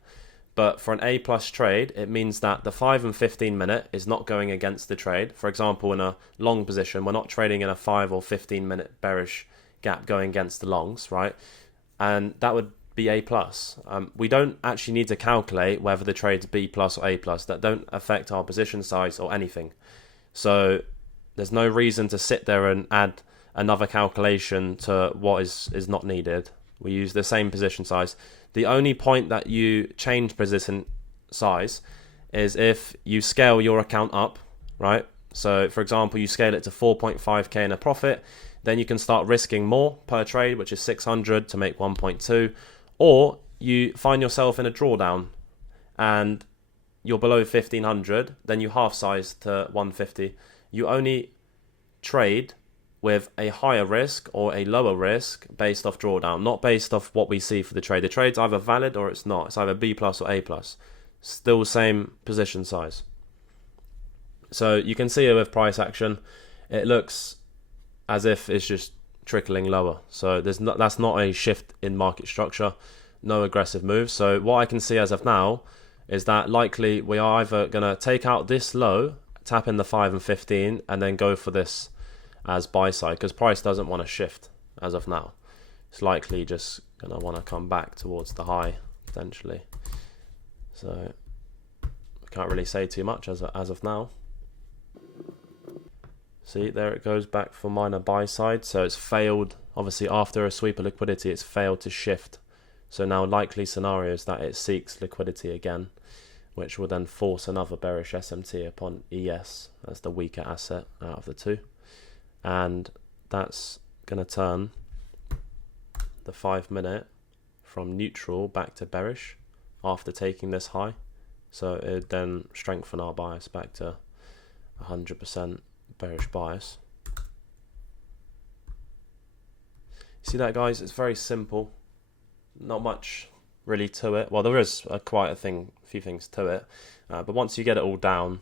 But for an A plus trade, it means that the 5 and 15 minute is not going against the trade. For example, in a long position, we're not trading in a 5 or 15 minute bearish gap going against the longs, right? And that would be A plus. We don't actually need to calculate whether the trade's B plus or A plus. That don't affect our position size or anything. So there's no reason to sit there and add another calculation to what is not needed. We use the same position size. The only point that you change position size is if you scale your account up, right? So for example, you scale it to 4.5k in a profit, then you can start risking more per trade, which is 600 to make 1.2. Or you find yourself in a drawdown and you're below 1500, then you half size to 150. You only trade with a higher risk or a lower risk based off drawdown, not based off what we see for the trade. The trade's either valid or it's not. It's either B plus or A plus. Still same position size. So you can see it with price action. It looks as if it's just trickling lower. So that's not a shift in market structure, no aggressive moves. So what I can see as of now is that likely we are either going to take out this low, tap in the 5 and 15, and then go for this as buy side, because price doesn't want to shift as of now. It's likely just going to want to come back towards the high potentially. So I can't really say too much as of now. See, there it goes back for minor buy side. So it's failed, obviously after a sweep of liquidity, it's failed to shift. So now likely scenario is that it seeks liquidity again, which will then force another bearish SMT upon ES as the weaker asset out of the two. And that's going to turn the 5 minute from neutral back to bearish after taking this high. So it then strengthen our bias back to 100% bearish bias. See that, guys? It's very simple. Not much really to it. Well, there is quite a few things to it, but once you get it all down,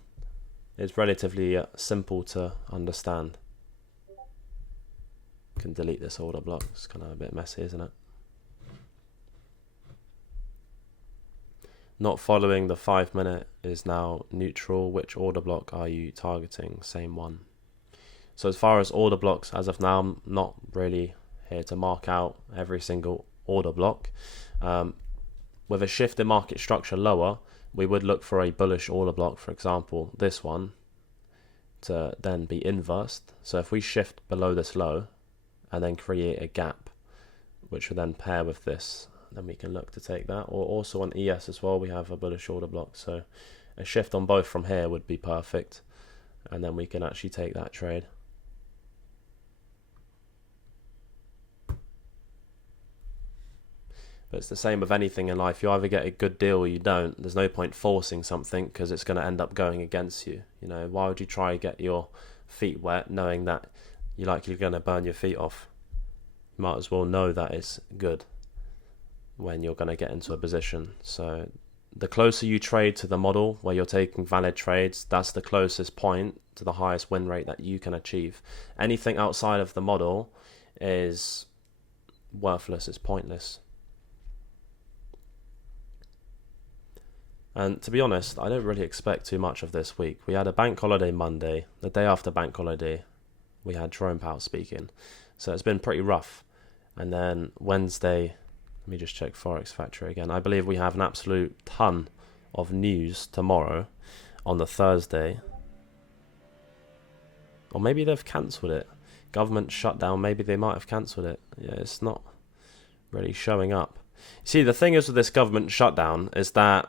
it's relatively simple to understand. Can delete this order block. It's kind of a bit messy, isn't it? Not following the 5 minute is now neutral. Which order block are you targeting? Same one. So as far as order blocks, as of now, I'm not really here to mark out every single order block. With a shift in market structure lower, we would look for a bullish order block, for example, this one, to then be inversed. So if we shift below this low and then create a gap, which will then pair with this, then we can look to take that. Or also on ES as well, we have a bullish order block. So a shift on both from here would be perfect. And then we can actually take that trade. But it's the same with anything in life. You either get a good deal or you don't. There's no point forcing something because it's going to end up going against you. You know, why would you try to get your feet wet knowing that you're likely going to burn your feet off? You might as well know that it's good when you're going to get into a position. So the closer you trade to the model where you're taking valid trades, that's the closest point to the highest win rate that you can achieve. Anything outside of the model is worthless, it's pointless. And to be honest, I don't really expect too much of this week. We had a bank holiday Monday. The day after bank holiday, we had Jerome Powell speaking. So it's been pretty rough. And then Wednesday, let me just check Forex Factory again. I believe we have an absolute ton of news tomorrow on the Thursday. Or maybe they've cancelled it. Government shutdown, maybe they might have cancelled it. Yeah, it's not really showing up. See, the thing is with this government shutdown is that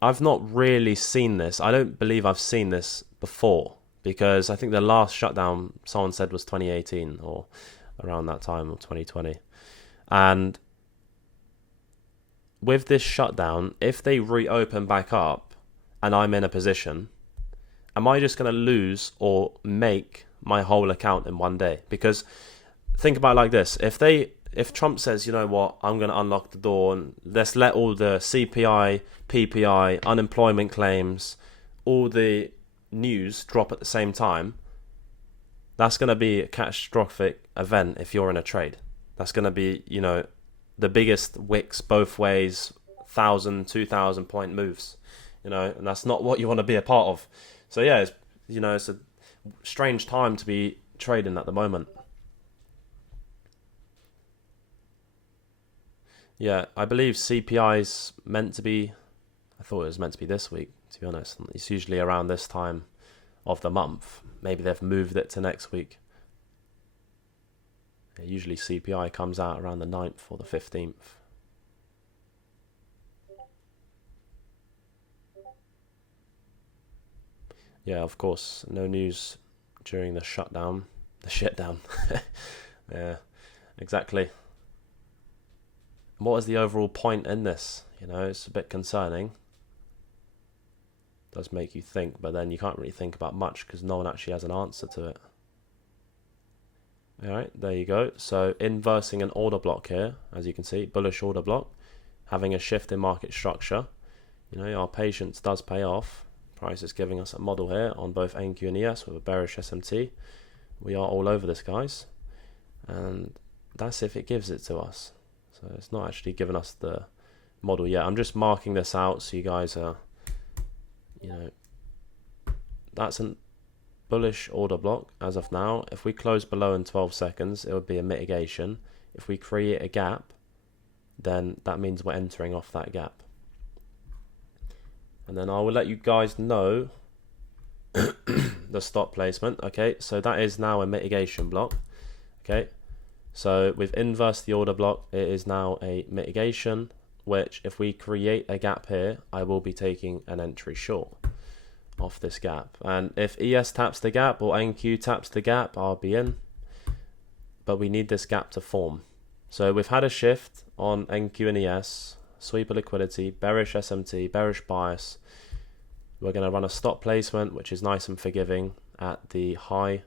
I've not really seen this. I don't believe I've seen this before, because I think the last shutdown someone said was 2018 or around that time, or 2020. And with this shutdown, if they reopen back up and I'm in a position, am I just going to lose or make my whole account in one day? Because think about it like this. If Trump says, you know what, I'm going to unlock the door and let's let all the CPI, PPI, unemployment claims, all the news drop at the same time, that's going to be a catastrophic event if you're in a trade. That's going to be, you know, the biggest wicks both ways, 1,000, 2,000 point moves, you know, and that's not what you want to be a part of. So yeah, it's a strange time to be trading at the moment. Yeah, I believe CPI is meant to be, I thought it was meant to be this week, to be honest. It's usually around this time of the month. Maybe they've moved it to next week. Yeah, usually CPI comes out around the 9th or the 15th. Yeah, of course, no news during the shutdown. The shutdown. Yeah, exactly. What is the overall point in this? You know, it's a bit concerning. It does make you think, but then you can't really think about much because no one actually has an answer to it. Alright, there you go. So inversing an order block here, as you can see, bullish order block, having a shift in market structure. You know, our patience does pay off. Price is giving us a model here on both NQ and ES with a bearish SMT. We are all over this, guys. And that's if it gives it to us. So it's not actually giving us the model yet. I'm just marking this out so you guys are, you know, that's a bullish order block as of now. If we close below in 12 seconds, it would be a mitigation. If we create a gap, then that means we're entering off that gap. And then I will let you guys know the stop placement. Okay, so that is now a mitigation block. Okay. So we've inversed the order block. It is now a mitigation, which if we create a gap here, I will be taking an entry short off this gap. And if ES taps the gap or NQ taps the gap, I'll be in. But we need this gap to form. So we've had a shift on NQ and ES, sweeper liquidity, bearish SMT, bearish bias. We're going to run a stop placement, which is nice and forgiving at the high.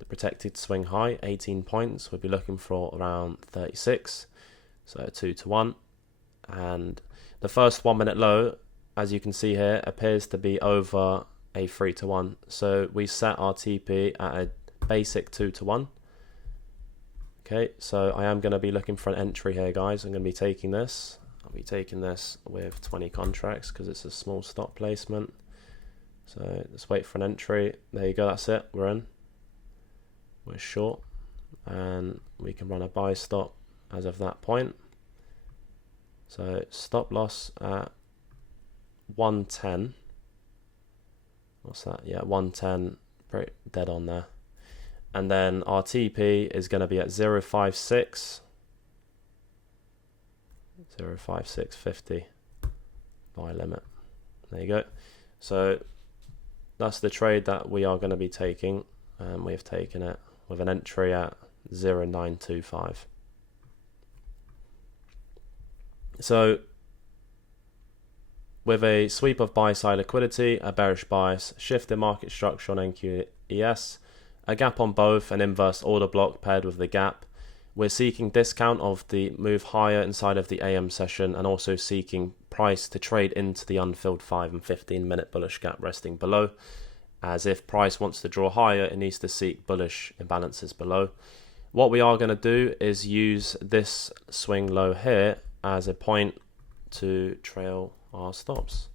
The protected swing high, 18 points. We'll be looking for around 36, so 2 to 1. And the first 1 minute low, as you can see here, appears to be over a 3 to 1. So we set our TP at a basic 2 to 1. Okay, so I am going to be looking for an entry here, guys. I'm going to be taking this. I'm be taking this with 20 contracts because it's a small stop placement. So let's wait for an entry. There you go, that's it, we're in. We're short, and we can run a buy stop as of that point. So stop loss at 110. What's that? Yeah, 110, very dead on there. And then our TP is going to be at 056. 05650 buy limit. There you go. So that's the trade that we are going to be taking, and we've taken it with an entry at 0925. So with a sweep of buy side liquidity, a bearish bias, shift in market structure on NQES, a gap on both, an inverse order block paired with the gap, we're seeking discount of the move higher inside of the AM session, and also seeking price to trade into the unfilled 5 and 15 minute bullish gap resting below. As if price wants to draw higher, it needs to seek bullish imbalances below. What we are going to do is use this swing low here as a point to trail our stops.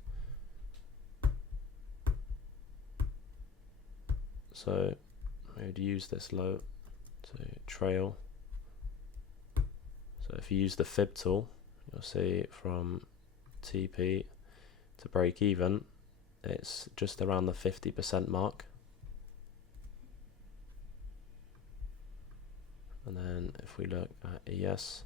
So we would use this low to trail. So if you use the fib tool, you'll see from TP to break even, it's just around the 50% mark. And then if we look at ES,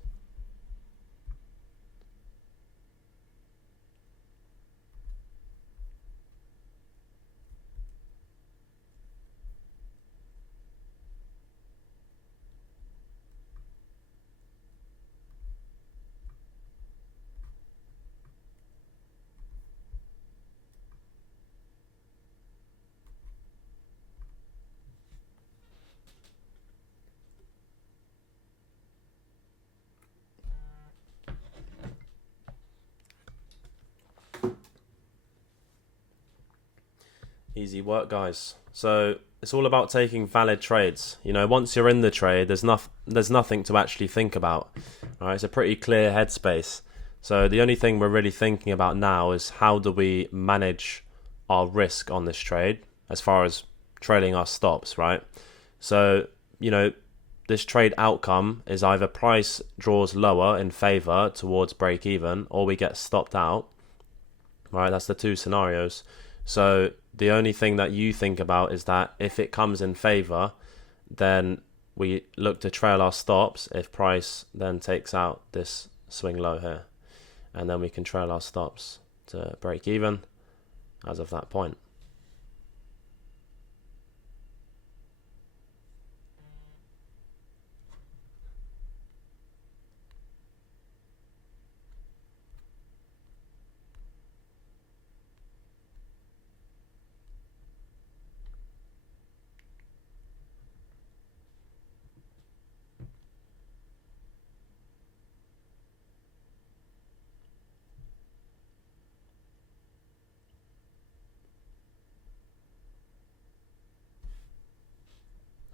easy work, guys. So it's all about taking valid trades. You know, once you're in the trade, there's nothing to actually think about. All right, it's a pretty clear headspace. So the only thing we're really thinking about now is how do we manage our risk on this trade as far as trailing our stops, right? So, you know, this trade outcome is either price draws lower in favor towards break even, or we get stopped out. Right, that's the two scenarios. So the only thing that you think about is that if it comes in favor, then we look to trail our stops if price then takes out this swing low here, and then we can trail our stops to break even as of that point.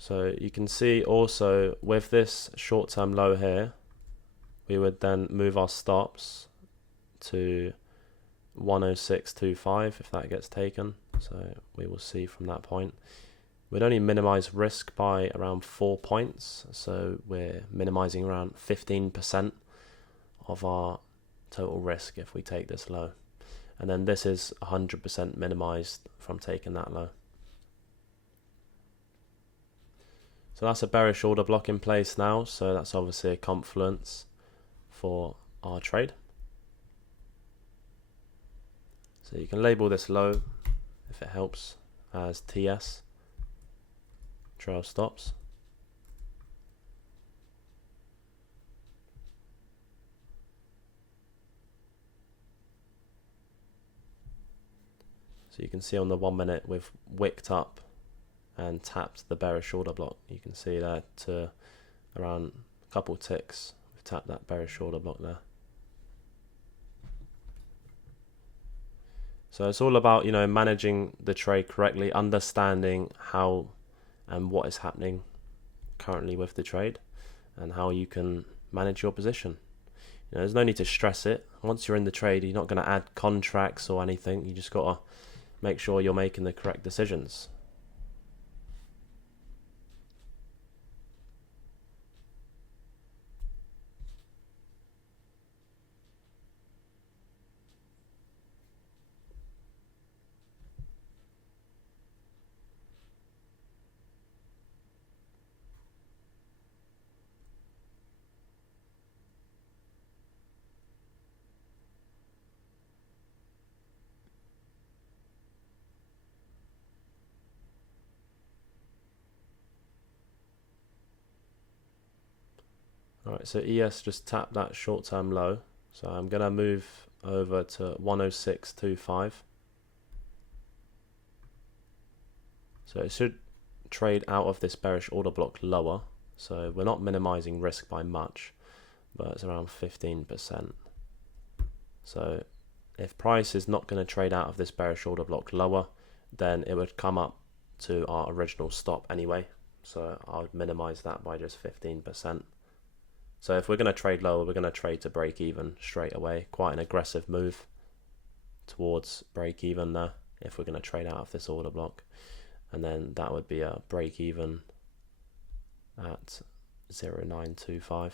So you can see also with this short-term low here, we would then move our stops to 106.25 if that gets taken. So we will see from that point. We'd only minimize risk by around 4 points. So we're minimizing around 15% of our total risk if we take this low. And then this is 100% minimized from taking that low. So that's a bearish order block in place now, so that's obviously a confluence for our trade. So you can label this low, if it helps, as TS, trail stops. So you can see on the 1 minute we've wicked up and tapped the bearish order block. You can see there to around a couple ticks, we've tapped that bearish order block there. So it's all about, you know, managing the trade correctly, understanding how and what is happening currently with the trade, and how you can manage your position. there's no need to stress it. Once you're in the trade, you're not going to add contracts or anything. You just got to make sure you're making the correct decisions. Alright, so ES just tapped that short-term low. So I'm going to move over to 106.25. So it should trade out of this bearish order block lower. So we're not minimizing risk by much, but it's around 15%. So if price is not going to trade out of this bearish order block lower, then it would come up to our original stop anyway. So I would minimize that by just 15%. So if we're going to trade lower, we're going to trade to break even straight away. Quite an aggressive move towards break even there if we're going to trade out of this order block. And then that would be a break even at 0.925.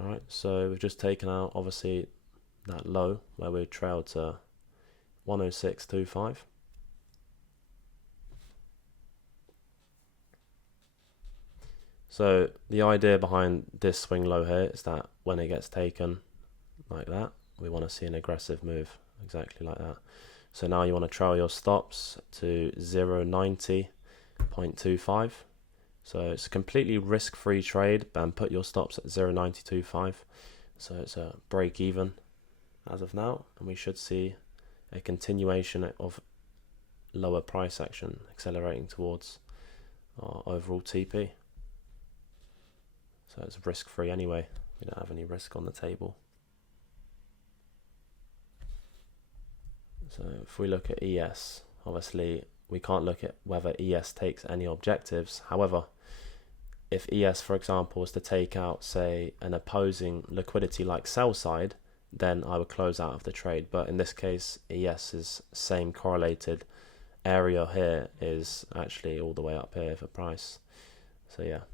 Alright, so we've just taken out obviously that low where we trailed to 106.25. So the idea behind this swing low here is that when it gets taken like that, we want to see an aggressive move exactly like that. So now you want to trail your stops to 0.90.25. So it's a completely risk-free trade, and put your stops at 0.9025. So it's a break even as of now, and we should see a continuation of lower price action accelerating towards our overall TP. So it's risk-free anyway. We don't have any risk on the table. So if we look at ES, obviously we can't look at whether ES takes any objectives. However, if ES, for example, was to take out, say, an opposing liquidity like sell side, then I would close out of the trade. But in this case, ES's same correlated area here is actually all the way up here for price. So yeah.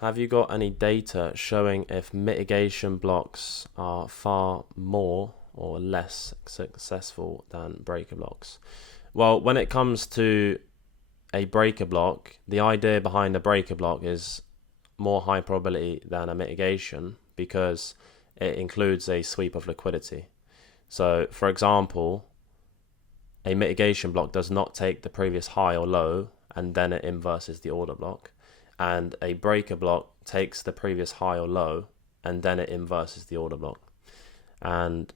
Have you got any data showing if mitigation blocks are far more or less successful than breaker blocks? Well, when it comes to a breaker block, the idea behind a breaker block is more high probability than a mitigation because it includes a sweep of liquidity. So, for example, a mitigation block does not take the previous high or low and then it inverses the order block. And a breaker block takes the previous high or low and then it inverses the order block. And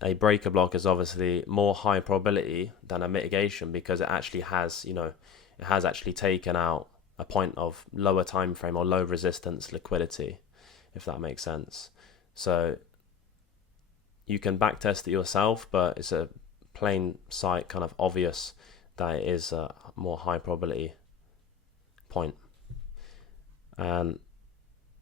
a breaker block is obviously more high probability than a mitigation because it actually has, it has actually taken out a point of lower time frame or low resistance liquidity, if that makes sense. So you can backtest it yourself, but it's a plain sight kind of obvious that it is a more high probability point. And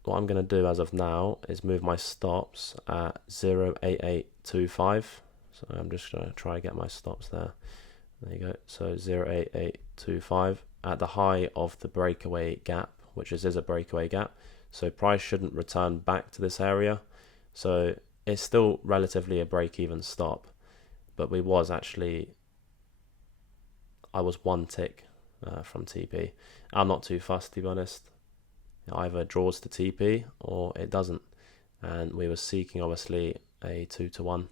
what I'm going to do as of now is move my stops at 0.8825. So I'm just going to try and get my stops there. There you go. So 0.8825 at the high of the breakaway gap, which is a breakaway gap. So price shouldn't return back to this area. So it's still relatively a break-even stop, but I was one tick from TP. I'm not too fussed, to be honest. It either draws to TP or it doesn't. And we were seeking, obviously, a 2-to-1.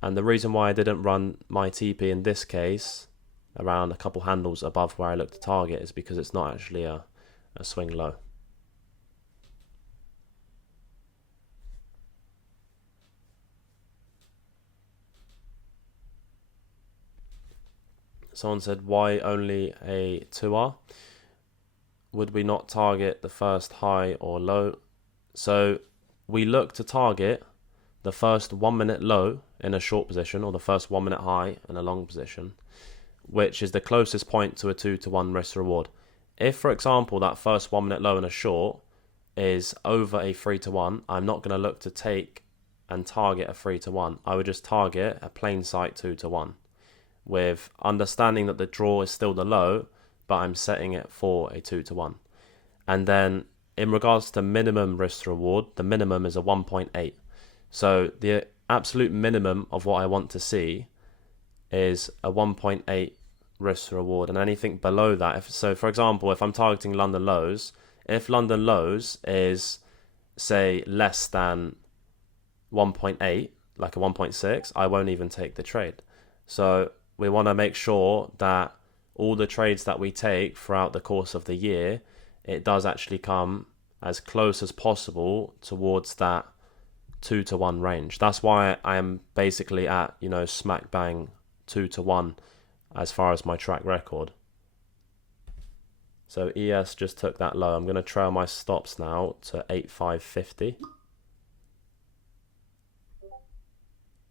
And the reason why I didn't run my TP in this case around a couple handles above where I looked to target is because it's not actually a swing low. Someone said, why only a 2R? Would we not target the first high or low? So we look to target the first 1 minute low in a short position, or the first 1 minute high in a long position, which is the closest point to a 2-to-1 risk reward. If, for example, that first 1 minute low in a short is over a 3-to-1, I'm not going to look to take and target a 3-to-1. I would just target a plain sight 2-to-1, with understanding that the draw is still the low, but I'm setting it for a 2-to-1. And then in regards to minimum risk reward, the minimum is a 1.8. So the absolute minimum of what I want to see is a 1.8 risk reward, and anything below that, so for example, if I'm targeting London lows, if London lows is, say, less than 1.8, like a 1.6, I won't even take the trade. So we want to make sure that all the trades that we take throughout the course of the year, it does actually come as close as possible towards that 2-to-1 range. That's why I am basically at, smack bang 2-to-1 as far as my track record. So ES just took that low. I'm going to trail my stops now to 8,550.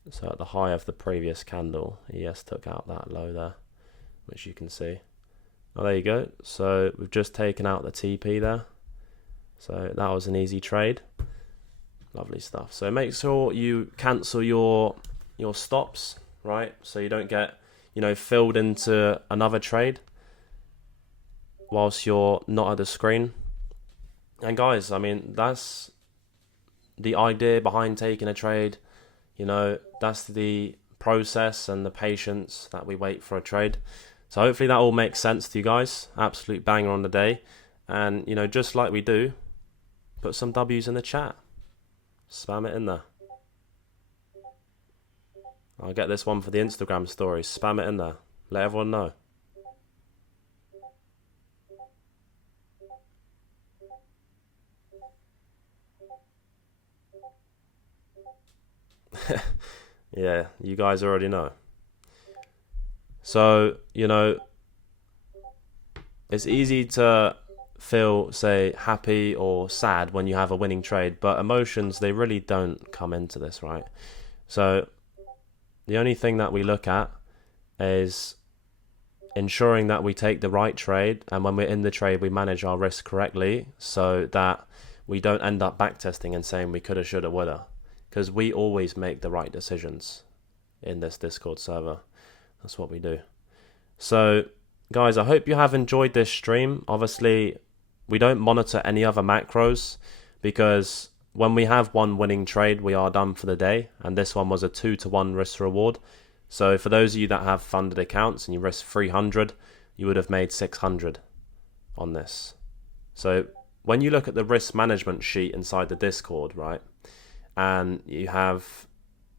So at the high of the previous candle, ES took out that low there, which you can see. Oh, there you go. So we've just taken out the TP there. So that was an easy trade. Lovely stuff. So make sure you cancel your stops, right? So you don't get, filled into another trade whilst you're not at the screen. And guys, I mean, that's the idea behind taking a trade. That's the process and the patience that we wait for a trade. So hopefully that all makes sense to you guys. Absolute banger on the day. And, just like we do, put some W's in the chat. Spam it in there. I'll get this one for the Instagram story. Spam it in there. Let everyone know. Yeah, you guys already know. So, it's easy to feel, say, happy or sad when you have a winning trade, but emotions, they really don't come into this, right? So the only thing that we look at is ensuring that we take the right trade, and when we're in the trade, we manage our risk correctly so that we don't end up backtesting and saying we coulda, shoulda, woulda, because we always make the right decisions in this Discord server. That's what we do. So guys, I hope you have enjoyed this stream. Obviously, we don't monitor any other macros because when we have one winning trade, we are done for the day. And this one was a 2-to-1 risk reward. So for those of you that have funded accounts and you risk 300, you would have made 600 on this. So when you look at the risk management sheet inside the Discord, right, and you have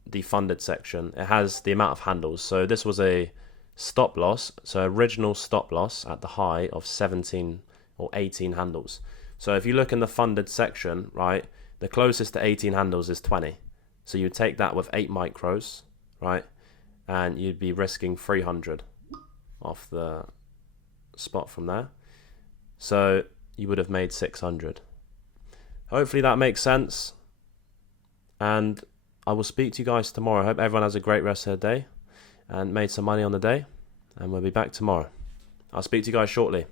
the funded section, it has the amount of handles. So this was a stop loss, so original stop loss at the high of 17 or 18 handles. So if you look in the funded section, right, the closest to 18 handles is 20. So you take that with 8 micros, right, and you'd be risking 300 off the spot from there. So you would have made 600. Hopefully that makes sense. And I will speak to you guys tomorrow. I hope everyone has a great rest of the day and made some money on the day. And we'll be back tomorrow. I'll speak to you guys shortly.